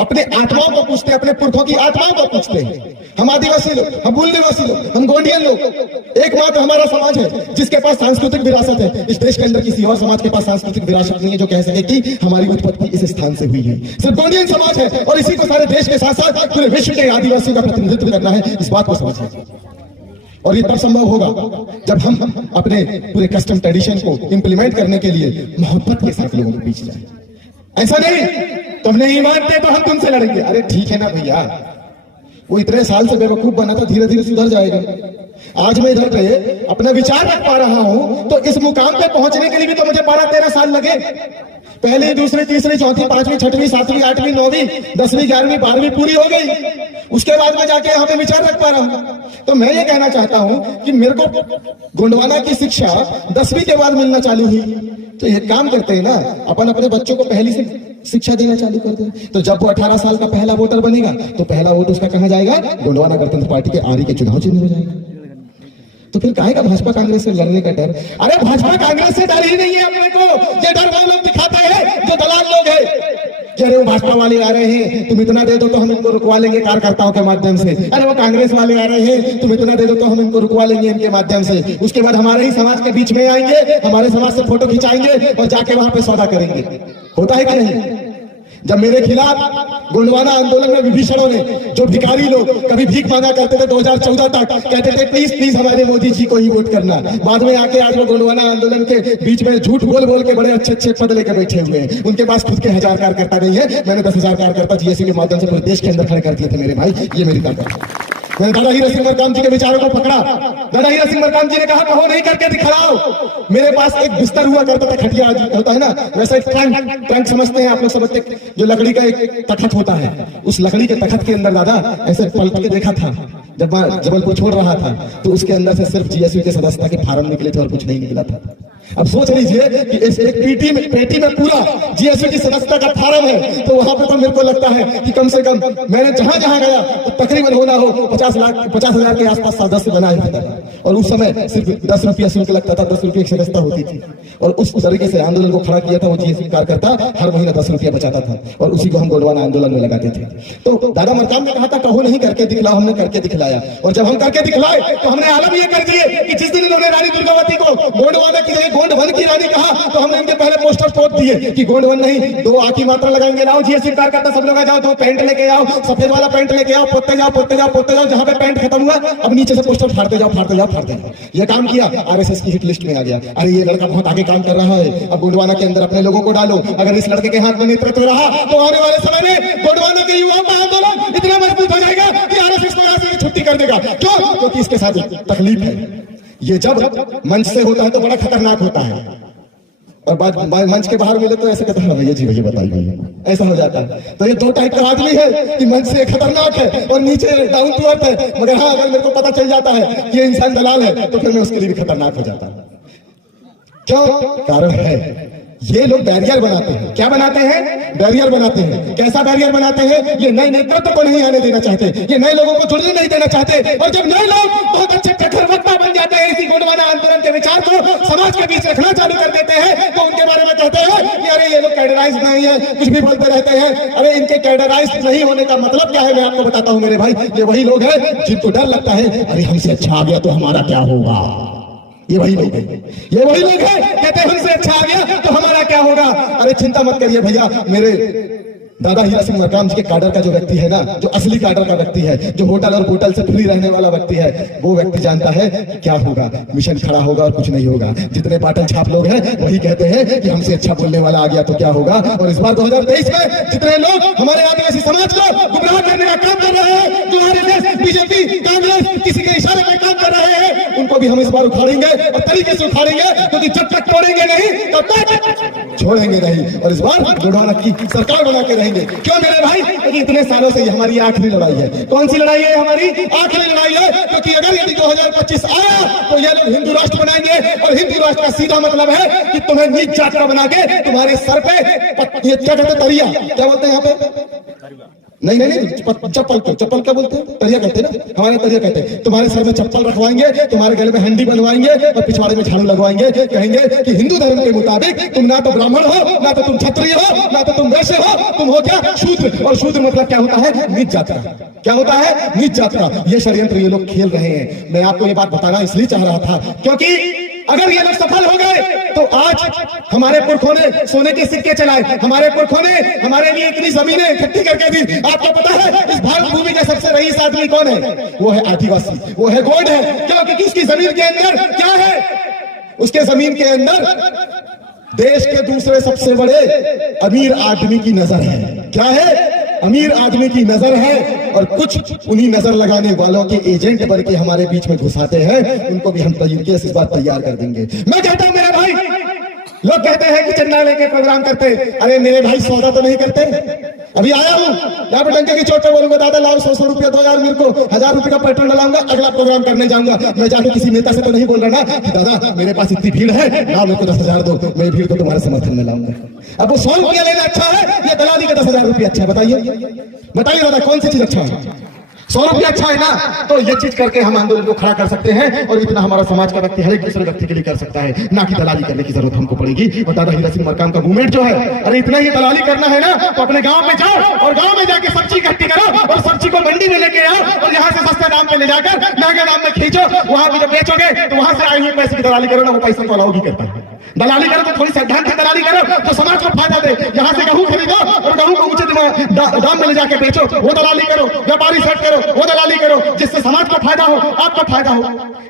अपने आत्माओं को पूछते हैं, अपने पुरखों की आत्माओं को पूछते हैं। हम आदिवासी लोग, हम मूल निवासी लोग, हम गोंडियन लोग एकमात्र हमारा समाज है जिसके पास सांस्कृतिक विरासत है। इस देश के अंदर किसी और समाज के पास सांस्कृतिक विरासत नहीं है जो कह सके कि हमारी उत्पत्ति इस स्थान से हुई है। सिर्फ गोंडियन समाज है और इसी को सारे देश के साथ साथ पूरे विश्व के आदिवासियों का प्रतिनिधित्व करना है। इस बात को समझिए। और ये तब संभव होगा जब हम अपने पूरे कस्टम ट्रेडिशन को इंप्लीमेंट करने के लिए मोहब्बत के साथ लोगों के बीच जाए। ऐसा नहीं तुमने नहीं मानते तो हम तुमसे लड़ेंगे। अरे ठीक है ना भैया, वो इतने साल से बेवकूफ बना था, धीरे धीरे सुधर जाएगा। आज मैं इधर पे अपना विचार रख पा रहा हूं तो इस मुकाम पे पहुंचने के लिए भी तो मुझे 12-13 साल लगे। पहली, दूसरी, तीसरी, चौथी, पांचवी, छठवीं, सातवीं, आठवीं, नौवीं, 10वीं, 11वीं, 12वीं पूरी हो गई, उसके बाद में जाके यहाँ पे विचार रख पा रहा हूँ। तो मैं ये कहना चाहता हूँ कि मेरे को गोंडवाना की शिक्षा 10वीं के बाद मिलना चालू हुई। तो ये काम करते हैं ना, अपन अपने बच्चों को पहली से शिक्षा देना चालू कर दे। तो जब वो 18 साल का पहला वोटर बनेगा तो पहला वोट उसका कहाँ जाएगा? गोंडवाना गणतंत्र पार्टी के आरी के चुनाव चिन्ह में जाएगा। तो फिर काहे का भाजपा कांग्रेस से लड़ने का डर? अरे भाजपा कांग्रेस से डर ही नहीं है अपने को। ये डर वो लोग दिखाते हैं जो दलाल लोग हैं। अरे वो भाजपा वाले आ रहे हैं, तुम इतना दे दो तो हम इनको रुकवा लेंगे कार्यकर्ताओं के माध्यम से। अरे वो कांग्रेस वाले आ रहे हैं, तुम इतना दे दो तो हम इनको रुकवा लेंगे इनके माध्यम से। उसके बाद हमारे ही समाज के बीच में आएंगे, हमारे समाज से फोटो खिंचाएंगे और जाके वहां पे सौदा करेंगे। होता है कि नहीं? जब मेरे खिलाफ गोंडवाना आंदोलन में विभीषणों ने, जो भिखारी लोग कभी भीख मांगा करते थे 2014 तक, कहते थे प्लीज प्लीज हमारे मोदी जी को ही वोट करना, बाद में आके आज वो गोंडवाना आंदोलन के बीच में झूठ बोल बोल के बड़े अच्छे अच्छे पद लेकर बैठे हुए हैं। उनके पास खुद के 1000 कार्यकर्ता नहीं है, मैंने 10,000 कार्यकर्ता जीएससी के माध्यम से पूरे देश के अंदर खड़े कर दिए थे मेरे भाई। ये मेरी ताकत है। मैंने दादा हीरा सिंह मरकाम जी के विचारों को पकड़ा। दादा हीरा सिंह मरकाम जी ने कहा कहो नहीं करके दिखाओ। मेरे पास एक बिस्तर हुआ करता था, खटिया होता है ना, वैसा एक ट्रंक समझते हैं आप लोग, समझते, जो लकड़ी का एक तखत होता है, उस लकड़ी के तखत के अंदर दादा ऐसे पलट के देखा था जब मैं जबलपुर छोड़ रहा था, तो उसके अंदर से सिर्फ जीएसयू के सदस्यता के फार्म निकले थे और कुछ नहीं निकला था। अब सोच लीजिए कि इस एक पेटी में पूरा जीएसयू की सदस्यता का फार्म है, तो वहां पर तो मेरे को लगता है कि कम से कम मैंने जहां जहां गया तो तकरीबन होना हो 50,000 के आसपास सदस्य बनाए थे। और उस समय सिर्फ 10 रुपया शुल्क लगता था, 10 रुपये की सदस्यता होती थी। और उस तरीके से आंदोलन को खड़ा किया था वो जीएसयू कार्यकर्ता, हर महीना 10 रुपया बचाता था और उसी को हम गोंडवाना आंदोलन में लगाते थे। तो दादा मरकाम ने कहा था कहो नहीं करके दिखलाओ, हमने करके दिखलाया। और जब हम करके दिखलाए तो हमने आलम ये कर दिए कि जिस दिन इन्होंने रानी दुर्गावती को गोंडवाना की जगह गोंडवन की रानी कहा, तो हमने इनके पहले पोस्टर पोस्ट दिए कि गोंडवन नहीं, 2 आ की मात्रा लगाएंगे। लाओ जीएससी कार्यकर्ता सब लोग आ जाओ, 2 पैंट लेके आओ, सफेद वाला पैंट लेके आओ, पोतते जाओ पोतते जाओ पोतते जाओ, जहां पे पैंट खत्म हुआ अब नीचे से पोस्टर फाड़ते जाओ फाड़ते जाओ फाड़ते जाओ। ये काम किया, आरएसएस की हिट लिस्ट में आ गया। अरे ये लड़का बहुत आगे काम कर रहा है, अब गोंडवाना के अंदर अपने लोगों को डालो। अगर इस लड़के के हाथ में नेतृत्व रहा तो आने वाले समय में गोंडवाना के युवाओं का आंदोलन इतना मजबूत हो जाएगा कि आरएसएस को यहां से छुट्टी कर देगा। क्यों? क्योंकि इसके साथ तकलीफ है। ये जब मंच से होता है तो बड़ा खतरनाक होता है, और बाद मंच के बाहर मिले तो ऐसे कहता है भैया जी भैया बताइए, ऐसा हो जाता है। तो ये 2 टाइप का आदमी है कि मंच से खतरनाक है और नीचे डाउन टू अर्थ है। मगर हाँ, अगर मेरे को पता चल जाता है कि ये इंसान दलाल है तो फिर मैं उसके लिए भी खतरनाक हो जाता हूं। क्यों? कारण है ये लोग बैरियर बनाते हैं। क्या बनाते हैं? बैरियर बनाते हैं। कैसा बैरियर बनाते हैं? ये नए नेतृत्व को नहीं आने देना चाहते, ये नए लोगों को जुड़ने नहीं देना चाहते। और जब नए लोग बहुत अच्छे प्रखर वक्ता बन जाते हैं, इसी गोंडवाना आंदोलन के विचार को समाज के बीच रखना चालू कर देते हैं, तो उनके बारे में कहते हैं कि अरे ये लोग कैडराइज नहीं है, कुछ भी बोलते रहते हैं। अरे इनके कैडराइज नहीं होने का मतलब क्या है मैं आपको बताता हूं मेरे भाई। ये वही लोग हैं जिनको डर लगता है अरे हमसे अच्छा आ गया तो हमारा क्या होगा। ये वही लोग हैं, ये वही लोग हैं, कहते हैं हमसे अच्छा आ गया तो हमारा क्या होगा। अरे चिंता मत करिए भैया, मेरे दादा हीरा सिंह मरकाम जी के काडर का जो व्यक्ति है ना, जो असली काडर का व्यक्ति है, जो होटल और बोतल से फ्री रहने वाला व्यक्ति है, वो व्यक्ति जानता है कि क्या होगा। मिशन खड़ा होगा और कुछ नहीं होगा। जितने पाटन छाप लोग हैं वही कहते हैं कि हमसे अच्छा बोलने वाला आ गया तो क्या होगा। और इस बार 2023 में जितने लोग हमारे आदिवासी समाज को गुमराह करने का काम कर रहे हैं, तुम्हारे देश बीजेपी कांग्रेस किसी के इशारे पे काम कर रहे हैं, उनको भी हम इस बार उखाड़ेंगे और तरीके से उखाड़ेंगे, क्योंकि जब तक तोड़ेंगे नहीं तब तक छोड़ेंगे नहीं। और इस बार गोंडवाना की सरकार बना के रहेंगे। क्यों मेरे भाई? क्योंकि इतने सालों से हमारी आखिरी लड़ाई है। कौन सी लड़ाई है? हमारी आखिरी लड़ाई है। क्योंकि अगर यदि 2025 आया तो ये लोग हिंदू राष्ट्र बनाएंगे, और हिंदू राष्ट्र का सीधा मतलब है कि तुम्हें नीच जात का बना के तुम्हारे सर पे ये क्या कहते हैं, तरिया क्या बोलते हैं यहाँ पे? नहीं नहीं नहीं, चप्पल क्या बोलते हैं? तरिया कहते हैं ना, हमारे तरिया कहते हैं। तुम्हारे सर में चप्पल रखवाएंगे, तुम्हारे गले में हंडी बनवाएंगे और पिछवाड़े में झाड़ू लगवाएंगे। कहेंगे कि हिंदू धर्म के मुताबिक तुम ना तो ब्राह्मण हो, ना तो तुम क्षत्रिय हो, ना तो तुम वैश्य हो, तुम हो क्या? शूद्र। और शूद्र मतलब क्या होता है? नीच जात का। क्या होता है? नीच जात का। ये षड्यंत्र ये लोग खेल रहे हैं। मैं आपको ये बात बताना इसलिए चाह रहा था क्योंकि अगर ये लोग सफल हो गए तो आज हमारे पुरखों ने सोने के सिक्के चलाए, हमारे पुरखों ने हमारे लिए इतनी जमीनें इकट्ठी करके दी। आपको पता है इस भारत भूमि का सबसे रईस आदमी कौन है? वो है आदिवासी, वो है गोंड है। क्यों? क्योंकि उसकी जमीन के अंदर क्या है? उसके जमीन के अंदर देश के दूसरे सबसे बड़े अमीर आदमी की नजर है। क्या है? अमीर आदमी की नजर है। और कुछ उन्हीं नजर लगाने वालों के एजेंट बन के हमारे बीच में घुसाते हैं, उनको भी हम तरीके से इस बात तैयार कर देंगे। मैं कहता हूं मेरे भाई, लोग कहते हैं कि चंदा लेके प्रोग्राम करते, अरे मेरे भाई सौदा तो नहीं करते। अभी आया हूँ यहाँ पे डंके की चोट पे बोलूंगा दादा लाओ 100 रुपया दो यार, मेरे को 1000 रुपये का पेट्रोल डलाऊंगा, अगला प्रोग्राम करने जाऊंगा। मैं जाके किसी नेता से तो नहीं बोल रहा ना कि दादा मेरे पास इतनी भीड़ है, लाओ मेरे को 10,000 दो, मैं भीड़ को तुम्हारे समर्थन में लाऊंगा। अब वो 100 रुपया लेना अच्छा है या दलाली का 10,000 रुपया अच्छा है? बताइए दादा कौन सी चीज अच्छा है? 100 रुपया अच्छा है ना? तो ये चीज करके हम आंदोलन को खड़ा कर सकते हैं और इतना हमारा समाज का व्यक्ति हर एक दूसरे व्यक्ति के लिए कर सकता है, ना कि दलाली करने की जरूरत हमको पड़ेगी। और दादा हीरा सिंह मरकाम का मूवमेंट जो है, अरे इतना ही दलाली करना है ना तो अपने गांव में जाओ और गांव में जाके सब्जी इकट्ठी करो और सब्जी को मंडी में लेके आओ और यहाँ से सस्ते दाम पे ले जाकर महंगे दाम में खींचो, वहां भी जब बेचोगे तो वहां से आए हुए पैसे की दलाली करो ना, वो पैसे को अलाउ भी करता है। दलाली करो तो थोड़ी सिद्धांत की दलाली करो जो समाज को फायदा दे। यहाँ से गेहूं खरीदो और गेहूं को उचित दाम में ले जाके बेचो, वो दलाली करो। व्यापारी सेट करो, वो दलाली करो, जिससे समाज को फायदा हो, आपको फायदा हो।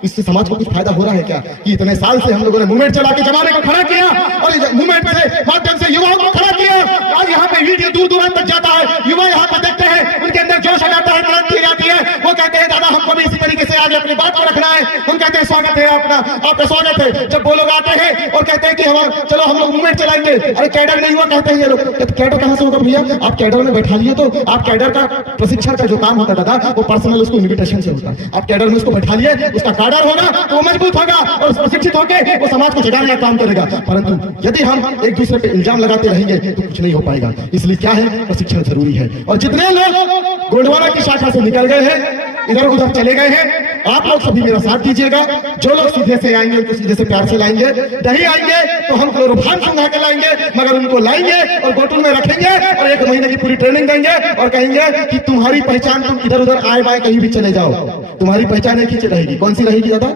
इससे समाज को कुछ फायदा हो रहा है क्या? कि इतने साल से हम लोगों ने मूवमेंट चला के जमाने को खड़ा किया और मूवमेंट से माध्यम से युवाओं को खड़ा किया। आज यहाँ पे वीडियो दूर दूर तक जाता है, युवा यहाँ पे देखते हैं, उनके अंदर जोश आ जाता है, क्रांति आती है। वो कहते हैं दादा हमको भी इसी तरीके से आगे अपनी बात को रखना है। हम कहते हैं स्वागत है आपका स्वागत है। जब वो लोग आते हैं और कहते हैं कि चलो हम लोग मूवमेंट चलाएंगे, अरे कैडर नहीं हुआ कहते हैं ये लोग। कैडर कहां से होगा भैया? आप कैडर में बैठा लिए तो आप कैडर का प्रशिक्षण का जो काम होता है दादा वो पर्सनल उसको इन्विटेशन से होता है। आप कैडर में उसको बैठा लिए, उसका कैडर होगा तो वो मजबूत होगा और प्रशिक्षित होकर वो समाज को जगाने का काम करेगा। परंतु यदि हम एक दूसरे पे इल्जाम लगाते रहेंगे तो कुछ नहीं हो पाएगा। इसलिए क्या है, प्रशिक्षण जरूरी है। और जितने लोग गोंडवाना की शाखा से निकल गए हैं, इधर उधर चले गए हैं, आप लोग सभी मेरा साथ दीजिएगा। जो लोग सीधे से आएंगे उनको सीधे से प्यार से लाएंगे, नहीं आएंगे तो हम क्लोरोफार्म सुंघा के लाएंगे, मगर उनको लाएंगे और बोतल में रखेंगे और 1 महीने की पूरी ट्रेनिंग देंगे और कहेंगे कि तुम्हारी पहचान, तुम इधर उधर आए बाए कहीं भी चले जाओ, तुम्हारी पहचान एक ही रहेगी। कौन सी रहेगी दादा?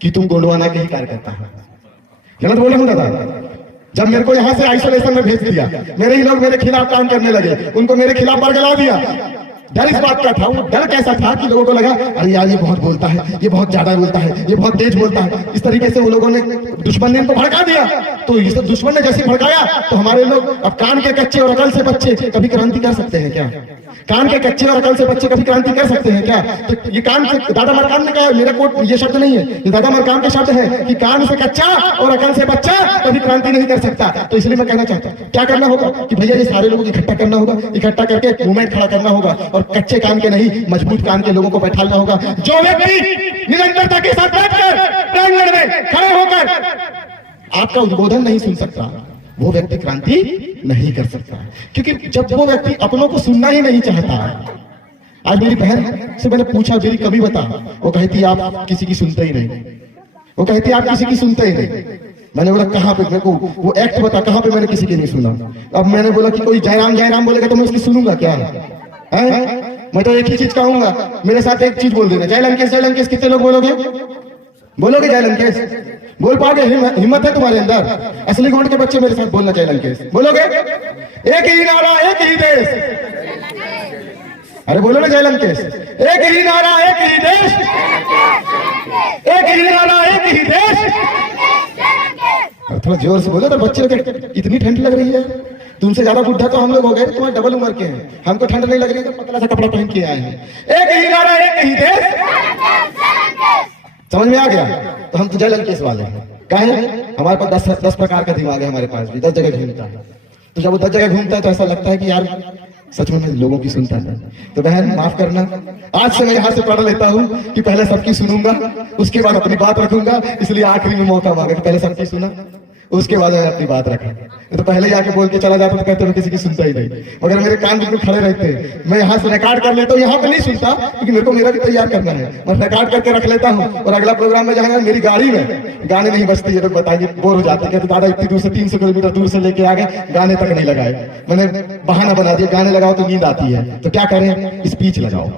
कि तुम गोंडवाना के ही कार्यकर्ता है। गलत बोले हूं दादा? जब मेरे को यहाँ से आइसोलेशन में भेज दिया, मेरे ही लोग मेरे खिलाफ काम करने लगे, उनको मेरे खिलाफ बरगला दिया। डर इस बात का था, वो डर कैसा था कि लोगों को लगा अरे यार ये बहुत बोलता है, ये बहुत ज्यादा बोलता है, ये बहुत तेज बोलता है। इस तरीके से वो लोगों ने, दुश्मन ने इनको भड़का दिया। तो इस दुश्मन ने जैसे भड़काया तो हमारे लोग, अब कान के कच्चे और अकल से बच्चे कभी क्रांति कर सकते हैं क्या? कान के कच्चे और अकल से बच्चे कभी क्रांति कर सकते हैं क्या? तो ये कान से, दादा मरकाम ने कहा, मेरा कोट ये शब्द नहीं है, ये दादा मरकाम के शब्द है कि कान से कच्चा और अकल से बच्चा कभी क्रांति नहीं कर सकता। तो इसलिए मैं कहना चाहता हूँ क्या करना होगा कि भैया ये सारे लोगों को इकट्ठा करना होगा, इकट्ठा करके मूवमेंट खड़ा करना होगा और कच्चे कान के नहीं मजबूत कान के लोगों को बैठाना होगा। जो व्यक्ति निरंतरता के साथ बैठकर प्रांगण में खड़े होकर आपका उद्बोधन नहीं सुन सकता, वो व्यक्ति क्रांति नहीं कर सकता। क्योंकि जब वो व्यक्ति अपनों को सुनना ही नहीं चाहता। आज मेरी बहन से मैंने पूछा, मेरी कभी बता, वो कहती आप किसी की सुनते ही नहीं, वो कहती आप किसी की सुनते ही नहीं। मैंने बोला कहाँ पे, मेरे को वो एक्ट बता कहाँ पे मैंने किसी की नहीं सुना। अब मैंने बोला कि कोई जयराम बोलेगा तो मैं उसकी सुनूंगा क्या है? मैं तो एक ही चीज कहूंगा, मेरे साथ एक चीज बोल देना, जय लंकेश। कितने लोग बोलोगे जय लंकेश? बोल पाओगे? हिम्मत है तुम्हारे अंदर? असली गोंड के बच्चे मेरे साथ बोलना जय लंकेश। बोलोगे? एक ही नारा एक ही देश, अरे बोलो ना जय लंकेश। एक ही नारा एक ही देश, एक ही नारा एक ही देश। थोड़ा जोर से बोलो तो बच्चे लोग, इतनी ठंड लग रही है, तुमसे ज्यादा बुढ़ा तो हम लोग हो गए, तुम्हारे डबल उम्र के हैं, हमको ठंड नहीं लग रही तो पतला सा कपड़ा पहन के आए हैं। एक ही नारा एक ही देश, समझ में आ गया? तो हम तो जय लंकेश वाले हैं। काहे? हमारे पास 10 प्रकार का दिमाग है, हमारे पास भी 10 जगह घूमता है। तो जब वो 10 जगह घूमता है तो ऐसा लगता है कि यार सच में मैं लोगों की सुनता है। तो बहन माफ करना, आज से मैं यहाँ से पढ़ लेता हूँ कि पहले सबकी सुनूंगा, उसके बाद अपनी बात रखूंगा। इसलिए आखिरी में मौका मांगा कि पहले सबकी सुना, उसके बाद मैं अपनी बात रखा। तो पहले जाके बोल के चला जाता तो कहते मैं किसी की सुनता ही नहीं, मगर मेरे कान बिल्कुल खड़े रहते। मैं यहाँ से रिकॉर्ड कर लेता हूँ, यहाँ पे नहीं सुनता क्योंकि मेरे को मेरा भी तैयार करना है। मैं रिकॉर्ड करके रख लेता हूँ और अगला प्रोग्राम में जाएगा मेरी गाड़ी में गाने नहीं बजती है, लोग बताएंगे बोर हो जाते हैं, दादा इतनी दूर से 300 किलोमीटर दूर से लेके आ गए, गाने तक नहीं लगाए। मैंने बहाना बना दिया, गाने लगाओ तो नींद आती है, तो क्या करें, स्पीच लगाओ।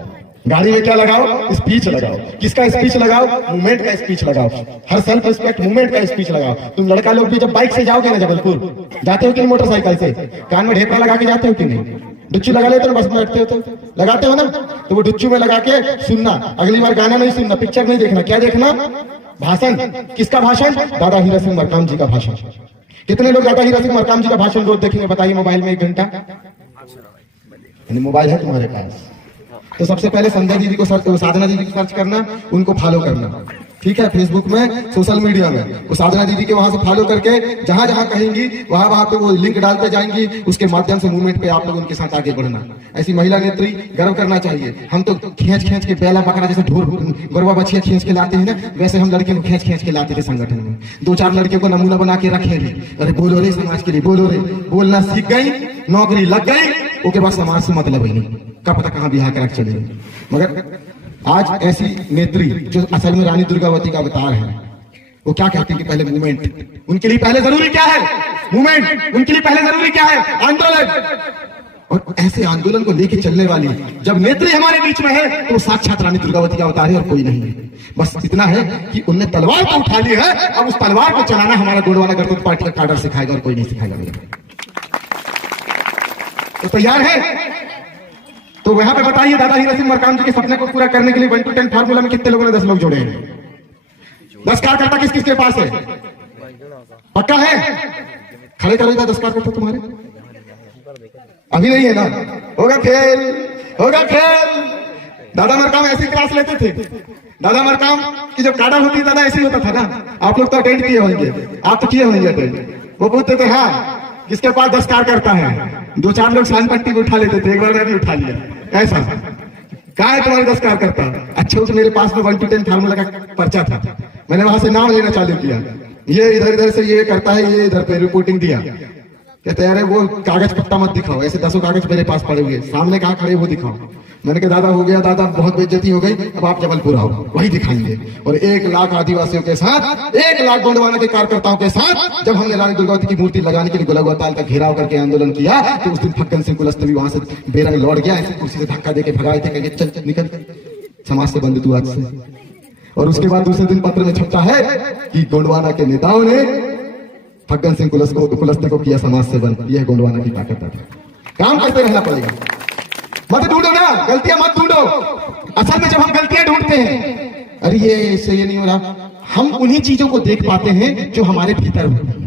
गाड़ी में क्या लगाओ? स्पीच लगाओ। किसका स्पीच लगाओ? मूवमेंट का स्पीच लगाओ, हर सेल्फ रिस्पेक्ट मूवमेंट का स्पीच लगाओ। तुम लड़का लोग भी जब बाइक से जाओगे ना, जबलपुर जाते हो कि नहीं मोटरसाइकिल से, कान में ढेपरा लगा के जाते हो कि नहीं? डुच्चू लगा लेते हो बस में बैठते हो तो लगाते हो ना, तो वो डुच्चू में लगा के सुनना। अगली बार गाना नहीं सुनना, पिक्चर नहीं देखना, क्या देखना? भाषण। किसका भाषण? दादा हीरा सिंह मरकाम जी का भाषण। कितने लोग दादा हीरा सिंह मरकाम जी का भाषण रोज देखेंगे बताइए मोबाइल में 1 घंटा? मोबाइल है तुम्हारे पास तो सबसे पहले संध्या दीदी को सर्च, साधना दीदी को सर्च करना, उनको फॉलो करना। ठीक है, फेसबुक में, सोशल मीडिया में। वो साधना दीदी के वहां से फॉलो करके जहां जहां कहेंगी वहां पे वो लिंक डालते जाएंगी, उसके माध्यम से मूवमेंट पे आप लोग उनके साथ आगे बढ़ना। ऐसी महिला नेत्री गर्व करना चाहिए। हम तो खींच खींच के बेला पकड़ा जैसे ढोर गरबा बछिया खींच के लाते हैं ना, वैसे हम लड़के को खींच खींच के लाते थे संगठन में। 2-4 लड़कियों को नमूना बना के रखे भी, अरे बोलो रे समाज के लिए, बोलो रे, बोलना सीख गई, नौकरी लग गई, उसके बाद समाज से मतलब ही नहीं, क्या पता कहाँ बिहार के रख चले। मगर आज ऐसी नेत्री जो असल में रानी दुर्गावती का अवतार है, वो क्या कहती है कि पहले मूवमेंट, उनके लिए पहले जरूरी क्या है? मूवमेंट। उनके लिए पहले जरूरी क्या है? आंदोलन। और ऐसे आंदोलन को लेके चलने वाली जब नेत्री हमारे बीच में है तो साक्षात रानी दुर्गावती का अवतार है और कोई नहीं है। बस इतना है कि उनने तलवार को उठा ली है, अब उस तलवार को चलाना हमारा गोंडवाना गणतंत्र पार्टी का काडर सिखाएगा और कोई नहीं सिखाएगा। तो तैयार है? तो वहां पे बताइए दादा हीरा सिंह मरकाम जी के सपने को पूरा करने के लिए 1 to 10 फार्मूला में कितने लोगों ने 10 लोग जोड़े हैं? 10 कार्यकर्ता किस किसके पास है? पक्का है? खड़े करो 10 कार्यकर्ता तुम्हारे अभी नहीं है ना? होगा खेल, होगा खेल। दादा मरकाम ऐसी क्लास लेते थे। दादा मरकाम की जब काडर होती दादा ऐसी होता था ना। आप लोग तो अटेंड किए होंगे, आप तो किए होंगे अटेंड। वो पूछते थे हाँ किसके पास 10 कार्यकर्ता है? 2-4 लोग शान पट्टी को उठा लेते थे, एक बार मैं भी उठा लिया। ऐसा कहा है तुम्हारे 10 कार्यकर्ता? अच्छा, उस मेरे पास में 1 to 10 फार्मूला का पर्चा था, मैंने वहां से नाम लेना चालू किया। ये इधर इधर से ये करता है, ये इधर पे रिपोर्टिंग दिया। कहते अरे वो कागज पत्ता मत दिखाओ, ऐसे 10 कागज मेरे पास पड़े हुए, सामने कहाँ खड़े वो दिखाओ। मैंने कहा दादा हो गया, दादा बहुत बेइज्जती हो गई, अब आप जबलपुर आओ, वही दिखाएंगे। और 1 लाख आदिवासियों के साथ, 1 लाख गोंडवाना के कार्यकर्ताओं के साथ जब हमने रानी दुर्गावती की मूर्ति लगाने के लिए गुलागोताल का घेराव करके आंदोलन किया, तो उस दिन फक्कन सिंह कुलस्ते वहां से बेरंग लौट गया, ऐसे कुर्सी से धक्का देके भगाए थे, कहे चल निकल, समाज से बंद तू आज से। और उसके बाद दूसरे दिन पत्र में छपता है कि गोंडवाना के नेताओं ने फक्कन सिंह कुलस्ते को किया समाज से बंद। यह गोंडवाना की ताकत है। काम करते रहना पड़ेगा, मत ढूंढो ना, गलतियां मत ढूंढो। असल में जब हम गलतियां ढूंढते हैं, अरे ये इससे ये नहीं हो रहा, हम उन्हीं चीजों को देख पाते हैं जो हमारे भीतर होती है।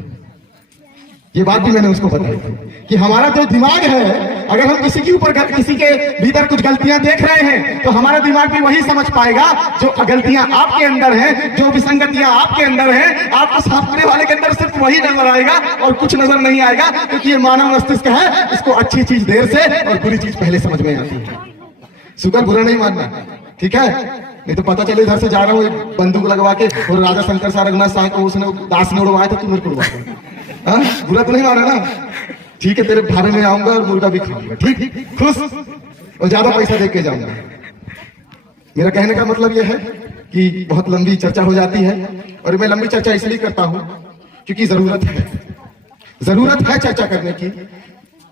ये बात भी मैंने उसको बताई थी कि हमारा जो दिमाग है, अगर हम किसी के ऊपर, किसी के भीतर कुछ गलतियां देख रहे हैं, तो हमारा दिमाग भी वही समझ पाएगा जो गलतियां आपके अंदर हैं, जो विसंगतियां आपके अंदर हैं। आपको साफ करने वाले के अंदर सिर्फ वही नजर आएगा और कुछ नजर नहीं आएगा, क्योंकि ये मानव मस्तिष्क है, इसको अच्छी चीज देर से और बुरी चीज पहले समझ में आती है। शुक्र बुरा नहीं मानना, ठीक है? नहीं तो पता चले इधर से जा रहा हूँ बंदूक लगवा के और राजा शंकर साह रघुनाथ साह को उसने दास ने उड़वाया था, तू मेरे को उड़वा। बुरा तो नहीं माना ना? ठीक है, तेरे भारे में आऊंगा और मुर्गा भी खाऊंगा, ठीक, खुश, और ज्यादा पैसा दे के जाऊंगा। मेरा कहने का मतलब यह है कि बहुत लंबी चर्चा हो जाती है, और मैं लंबी चर्चा इसलिए करता हूं क्योंकि जरूरत है चर्चा करने की।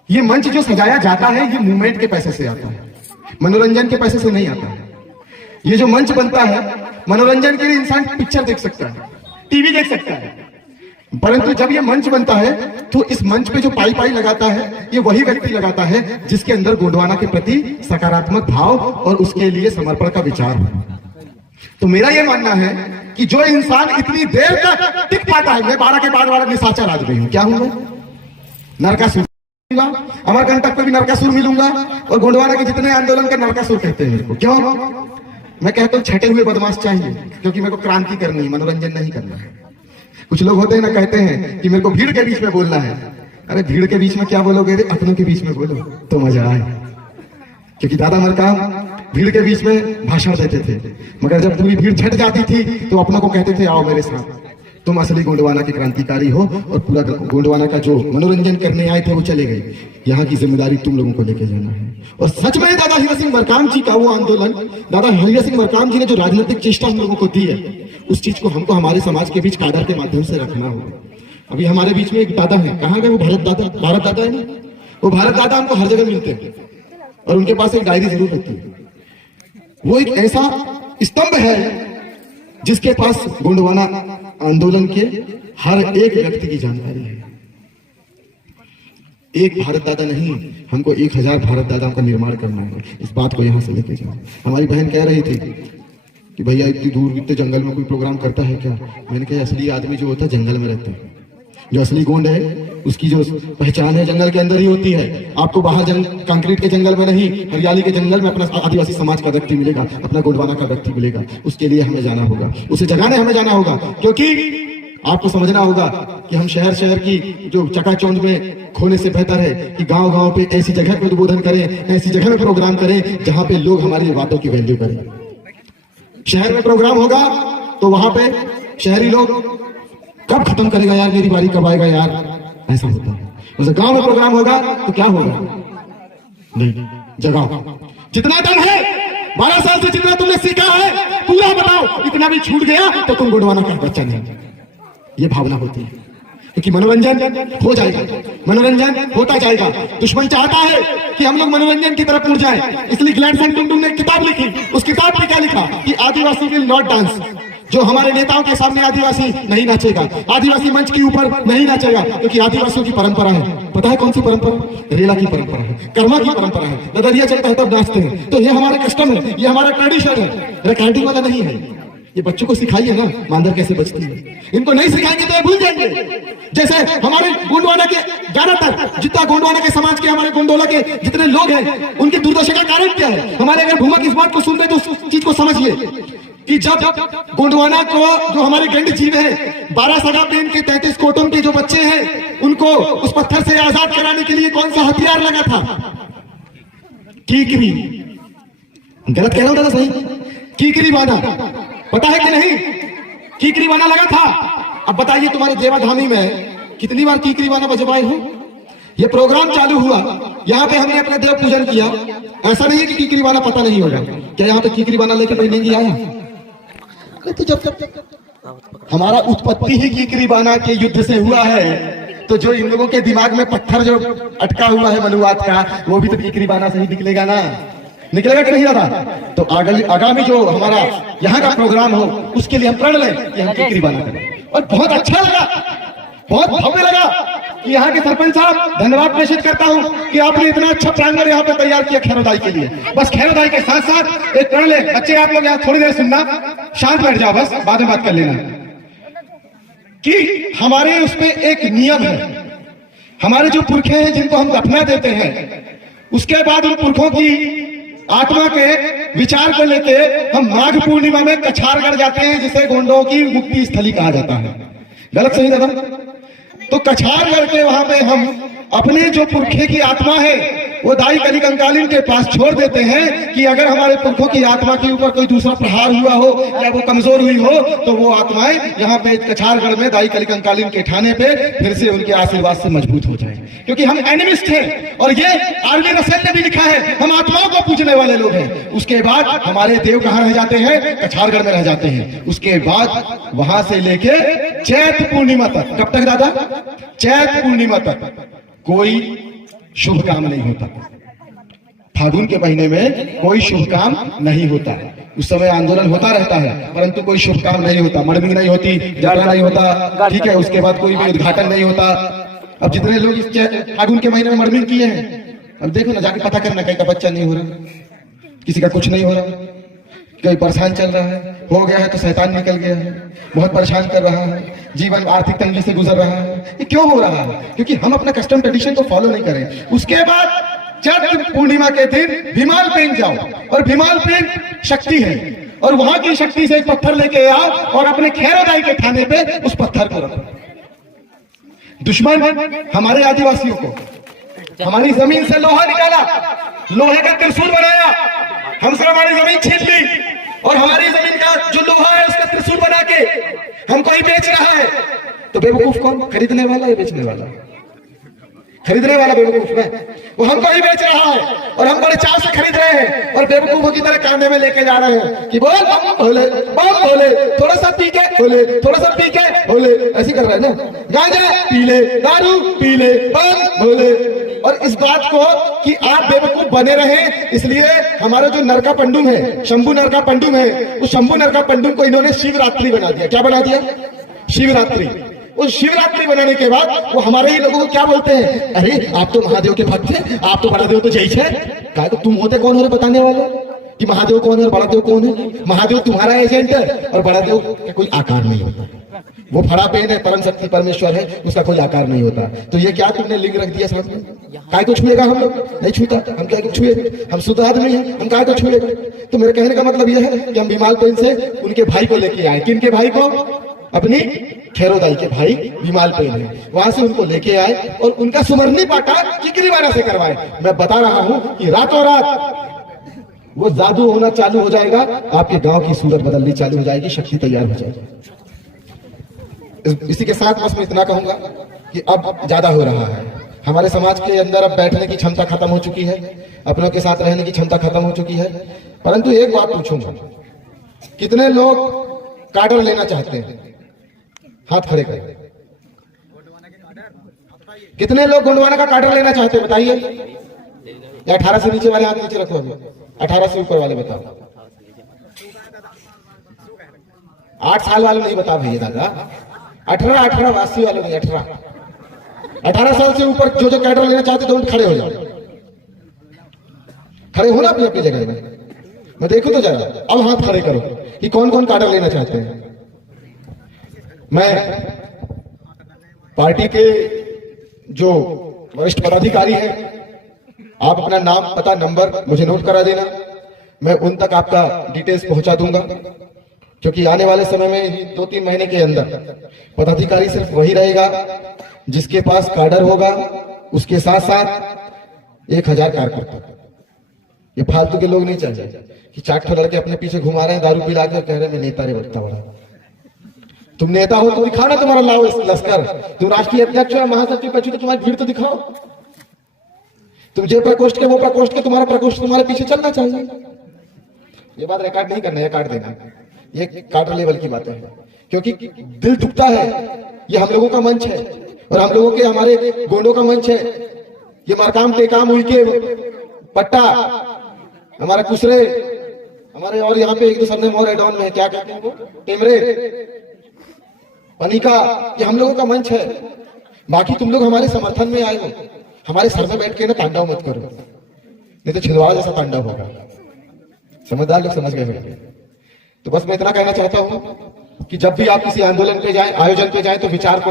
ये मंच जो सजाया जाता है, ये मूवमेंट के पैसे से आता है, मनोरंजन के पैसे से नहीं आता है। ये जो मंच बनता है, मनोरंजन के लिए इंसान पिक्चर देख सकता है, टीवी देख सकता है, परंतु जब ये मंच बनता है तो इस मंच पे जो पाई लगाता है, ये वही व्यक्ति लगाता है जिसके अंदर गोंडवाना के प्रति सकारात्मक भाव और उसके लिए समर्पण का विचार हो। तो मेरा ये मानना है कि जो इंसान इतनी देर तक टिक पाता है, मैं 12 के बाद वाला निशाचर आज रही हूँ, क्या हूँ मैं? नरकासुर, अमरकंटक पे भी नरकासुर मिलूंगा, और गोंडवाना के जितने आंदोलन के नरकासुर कहते हैं मेरे को। क्यों? मैं कहता हूँ छठे हुए बदमाश चाहिए, क्योंकि मेरे को क्रांति करनी है, मनोरंजन नहीं करना है। कुछ लोग होते हैं ना, कहते हैं कि मेरे को भीड़ के बीच में बोलना है। अरे भीड़ के बीच में क्या बोलोगे रे, अपनों के बीच में बोलो तो मजा आए। क्योंकि दादा मरकाम भीड़ के बीच में भाषण देते थे, मगर जब पूरी भीड़ छट जाती थी तो अपनों को कहते थे आओ मेरे साथ, तुम असली गोंडवाना के क्रांतिकारी हो, और पूरा गोंडवाना का जो मनोरंजन करने आए थे वो चले गए। यहाँ की जिम्मेदारी तुम लोगों को लेके जाना है। और सच में दादा हीरा सिंह मरकाम जी का वो आंदोलन, दादा हीरा सिंह मरकाम जी ने जो राजनीतिक चेष्टा हम लोगों को दी है, उस चीज को हमको हमारे समाज के बीच काडर के माध्यम से रखना होगा। अभी हमारे बीच में एक दादा है, कहाँ गए वो? भारत दादा है ना, वो भारत दादा हमको हर जगह मिलते हैं, और उनके पास एक डायरी जरूर रहती है। वो एक ऐसा स्तंभ है जिसके पास गोंडवाना आंदोलन के हर एक व्यक्ति की जानकारी है। एक भारत दादा नहीं, हमको 1000 भारत दादाओं का निर्माण करना है। इस बात को यहाँ से लेके जाओ। हमारी बहन कह रही थी कि भैया इतनी दूर इतने जंगल में कोई प्रोग्राम करता है क्या? मैंने कहा असली आदमी जो होता है जंगल में रहता है, जो असली गोंड है उसकी जो पहचान है जंगल के अंदर ही होती है। आपको बाहर कंक्रीट के जंगल में नहीं, हरियाली के जंगल में अपना आदिवासी समाज का व्यक्ति मिलेगा, अपना गोंडवाना का व्यक्ति मिलेगा। उसके लिए हमें जाना होगा, उसे जगाने हमें जाना होगा। क्योंकि आपको समझना होगा कि हम शहर शहर की जो चकाचौंध में खोने से बेहतर है कि गांव गांव पे ऐसी जगह पे उद्बोधन करें, ऐसी जगह में प्रोग्राम करें जहां पे लोग हमारी बातों की वैल्यू करें। शहर में प्रोग्राम होगा तो वहां पे शहरी लोग कब खत्म करेगा यार, मेरी बारी कब आएगा यार, ऐसा होता है। वैसे गांव में प्रोग्राम होगा तो क्या होगा, नहीं जगाओ, जितना दम है 12 साल से जितना तुमने सीखा है पूरा बताओ, इतना भी छूट गया तो तुम गोंडवाना का बच्चा नहीं। ये भावना होती है क्योंकि मनोरंजन हो जाएगा, मनोरंजन होता जाएगा। दुश्मन चाहता है कि हम लोग मनोरंजन की तरफ मुड़ जाए, इसलिए ग्लैडस्टोन टुंडू ने एक किताब लिखी। उस किताब में क्या लिखा कि आदिवासी विल नॉट डांस। जो हमारे नेताओं के सामने आदिवासी नहीं नाचेगा, आदिवासी मंच के ऊपर नहीं नाचेगा, क्योंकि आदिवासियों की परंपरा है। पता है कौन सी परंपरा? रेला की परंपरा है, कर्मा की परंपरा है। नगरिया चलता है तब नाचते हैं। तो ये हमारे कस्टम है, ये हमारा ट्रेडिशन है, रिकॉर्डिंग वाला नहीं है। ये बच्चों को सिखाइए ना मांदर कैसे बचती है। इनको नहीं सिखाएंगे तो ये भूल जाएंगे। जैसे हमारे गोंडवाना के ज्यादातर जितना गोंडवाना के समाज के हमारे गोंडोला के जितने लोग हैं उनकी दुर्दशा का कारण क्या है? हमारे अगर भूमक इस बात को सुन रहे तो उस चीज को समझिए कि जब गोंडवाना को जो हमारे गंड जीव है 12 सगा पेन के 33 कोटम के जो बच्चे हैं उनको उस पत्थर से आजाद कराने के लिए कौन सा हथियार लगा था? कीकरी। गलत कह रहा हूं दादा, सही? कीकरी बाना, पता है कि नहीं? कीकरी बाना लगा था। अब बताइए तुम्हारे देवाधामी में कितनी बार कीकरी बाना बजवाए हो? ये प्रोग्राम चालू हुआ, यहाँ पे हमने अपने देव पूजन किया। ऐसा नहीं है कि कीकरी बाना पता नहीं होगा। क्या यहाँ पे कीकरी बाना लेकर कोई नहीं आया? तो जब हमारा उत्पत्ति ही कीकरी बाना के युद्ध से हुआ है तो जो इन लोगों के दिमाग में पत्थर जो अटका हुआ है मनुवाद का, वो भी तो कीकरी बाना से ही निकलेगा ना, निकलेगा कि नहीं दादा? तो आगामी जो हमारा यहाँ का प्रोग्राम हो उसके लिए हम प्रण लें कि हम कीकरी बाना करें। और बहुत अच्छा लगा, बहुत भव्य लगा कि यहाँ के सरपंच साहब, धन्यवाद प्रेषित करता हूँ कि आपने इतना अच्छा प्रांगण यहाँ पे तैयार किया खैरोदाई के लिए। बस खैरोदाई के साथ साथ एक प्रण ले। बच्चे आप लोग यहाँ थोड़ी देर सुनना, शांत बैठ जाओ, बस बाद में बात कर लेना। कि हमारे उस पे एक नियम है, हमारे जो पुरखे हैं जिनको हम दफना देते हैं, उसके बाद उन पुरखों की आत्मा के विचार को लेके हम माघ पूर्णिमा में कछारगढ़ जाते हैं, जिसे गोंडों की मुक्ति स्थली कहा जाता है। गलत सही दादा? तो कछारगढ़ के वहां पे हम अपने जो पुरखे की आत्मा है वो दाई कली कंकालिन के पास छोड़ देते हैं कि अगर हमारे पुरखों की आत्मा के ऊपर कोई दूसरा प्रहार हुआ हो या वो कमजोर हुई हो तो वो आत्माएं यहाँ पे कछारगढ़ में दाई कली कंकालिन के ठाणे पे फिर से उनके आशीर्वाद से मजबूत हो जाए। क्योंकि हम एनिमिस्ट हैं और ये आरवी रसेल ने भी लिखा है, हम आत्माओं को पूजने वाले लोग हैं। उसके बाद हमारे देव कहाँ रह जाते हैं? कछारगढ़ में रह जाते हैं। उसके बाद वहां से लेके चैत पूर्णिमा तक, कब तक दादा? चैत पूर्णिमा तक कोई शुभ काम नहीं होता। फागुन के महीने में कोई शुभ काम नहीं होता। उस समय आंदोलन होता रहता है परंतु कोई शुभ काम नहीं होता। मड़मिंग नहीं होती, जागरण नहीं होता, ठीक है। उसके बाद कोई भी उद्घाटन नहीं होता। अब जितने लोग इस फागुन के महीने में मड़मिंग किए हैं, अब देखो ना, जाके पता करना, कहीं का बच्चा नहीं हो रहा, किसी का कुछ नहीं हो रहा, कोई परेशान चल रहा है, हो गया है तो शैतान निकल गया है, बहुत परेशान कर रहा है, जीवन आर्थिक तंगी से गुजर रहा है। ये क्यों हो रहा है? क्योंकि हम अपना कस्टम ट्रेडिशन को फॉलो नहीं करें। उसके बाद चैत्र पूर्णिमा के दिन भीमाल पेन जाओ, और भीमाल पेन शक्ति है, और वहां की शक्ति से एक पत्थर लेके आओ और अपने खैरोदाई के थाने पे उस पत्थर को रखो। दुश्मन हमारे आदिवासियों को हमारी जमीन से लोहा निकाला, लोहे का त्रिशूल बनाया, हमसे हमारी जमीन छीन ली और हमारी जमीन का जो लोहा है उसका त्रिशूल बना के हमको ही बेच रहा है। तो बेवकूफ कौन? खरीदने वाला या बेचने वाला? खरीदने वाला बेवकूफ है, वो हमको ही बेच रहा है और हम बड़े चाव से खरीद रहे हैं और बेवकूफों की तरह कांधे में लेके जा रहे हैं कि बोल बम भोले, बम भोले, थोड़ा सा पी के भोले, थोड़ा सा पी के भोले, ऐसी कर रहे हैं ना। गांजा पी ले, दारू पी ले, बम भोले। और इस बात को कि आप बेवकूफ बने रहे, इसलिए हमारा जो नरका पंडुम है, शंभू नरका पंडुम है, उस शंभू नरका पंडुम को इन्होंने शिवरात्रि बना दिया। क्या बना दिया? शिवरात्रि। उस शिवरात्रि बनाने के बाद वो हमारे ही लोगों को क्या बोलते हैं? अरे आप तो महादेव के भक्त हैं, आप तो बड़ा देव तो जय है। कहा तो तुम होते कौन हो रहे बताने वाले कि महादेव कौन है और बड़ा देव कौन है? महादेव तुम्हारा एजेंट है और बड़ा देव का कोई आकार नहीं होता। वो फड़ा पेन है, परम शक्ति परमेश्वर है, उसका कोई आकार नहीं होता। तो ये क्या तुमने लिंग रख दिया साथ में? काय को छुएगा? हम लोग नहीं छूता, हम क्या को छुएंगे? हम शुद्ध आदमी हैं, हम काय को छुएंगे? तो मेरे कहने का मतलब यह है कि हम भीमाल पेन से उनके भाई को लेके आए। किनके भाई को? अपनी खेरोदाई के भाई भीमाल पेन है, वहां से उनको लेके आए और उनका सुमरनी पाटा किकरीवाना से करवाए। मैं बता रहा हूं कि रातों रात वो जादू होना चालू हो जाएगा, आपके गांव की सूरत बदलनी चालू हो जाएगी, शक्ति तैयार हो जाएगी। इसी के साथ बस मैं इतना कहूंगा कि अब ज्यादा हो रहा है। हमारे समाज के अंदर अब बैठने की क्षमता खत्म हो चुकी है, अपनों के साथ रहने की क्षमता खत्म हो चुकी है। परंतु एक बात पूछूंगा, कितने लोग कार्डर लेना चाहते हैं? हाथ खड़े करें। कितने लोग गोंडवाना का कार्डर लेना चाहते हैं? बताइए। या 18 से नीचे वाले हाथ नीचे रखो, अभी 18 से ऊपर वाले बताओ। 8 साल वाले नहीं बता भैया दादा, 18 80 वाले नहीं, 18 साल से ऊपर जो जो कैडर लेना चाहते तो खड़े हो जाओ। खड़े हो ना अपनी अपनी जगह में, मैं देखो तो जरा। अब हाथ खड़े करो कि कौन कौन कार्डर लेना चाहते हैं। मैं पार्टी के जो वरिष्ठ पदाधिकारी हैं, आप अपना नाम, पता, नंबर मुझे नोट करा देना। मैं उन तक आपका डिटेल्स पहुंचा दूंगा, क्योंकि आने वाले समय में 2-3 महीने के अंदर पदाधिकारी सिर्फ वही रहेगा जिसके पास कार्डर होगा, उसके साथ साथ 1000 कार्यकर्ता। ये फालतू के लोग नहीं चाहिए कि 4 लड़के अपने पीछे घुमा रहे हैं, दारू पिला के कह रहे हैं मैं नेता रे बता बड़ा। तुम नेता हो तो दिखाओ ना तुम्हारा लाओ लश्कर। तुम राष्ट्रीय अध्यक्ष हो, महासचिव का, तो तुम्हारी भीड़ तो दिखाओ। तुम जे प्रकोष्ठ के वो प्रकोष्ठ के, तुम्हारा प्रकोष्ठ तुम्हारे पीछे चलना चाहिए। ये बात रिकॉर्ड नहीं करना है, कार्ड देना, ये कार्डर लेवल की बात है। क्योंकि दिल दुखता है, ये हम लोगों का मंच है और हम लोगों के, हमारे गोंडों का मंच है। ये मरकाम टेकाम उनके पट्टा, हमारा कुसरे, हमारे, और यहाँ पे एक दो सबने मोर एडॉन में है, क्या कहते हैं वो, टेमरे, पनिका, ये हम लोगों का मंच है। बाकी तुम लोग हमारे समर्थन में आए हो, हमारे सर में बैठ के ना तांडव मत करो, नहीं तो छिलवाड़ा जैसा तांडव होगा। समझदार लोग समझ गए होंगे। तो बस मैं इतना कहना चाहता हूं कि जब भी आप किसी आंदोलन पे जाएं, आयोजन पे जाएं, तो विचार को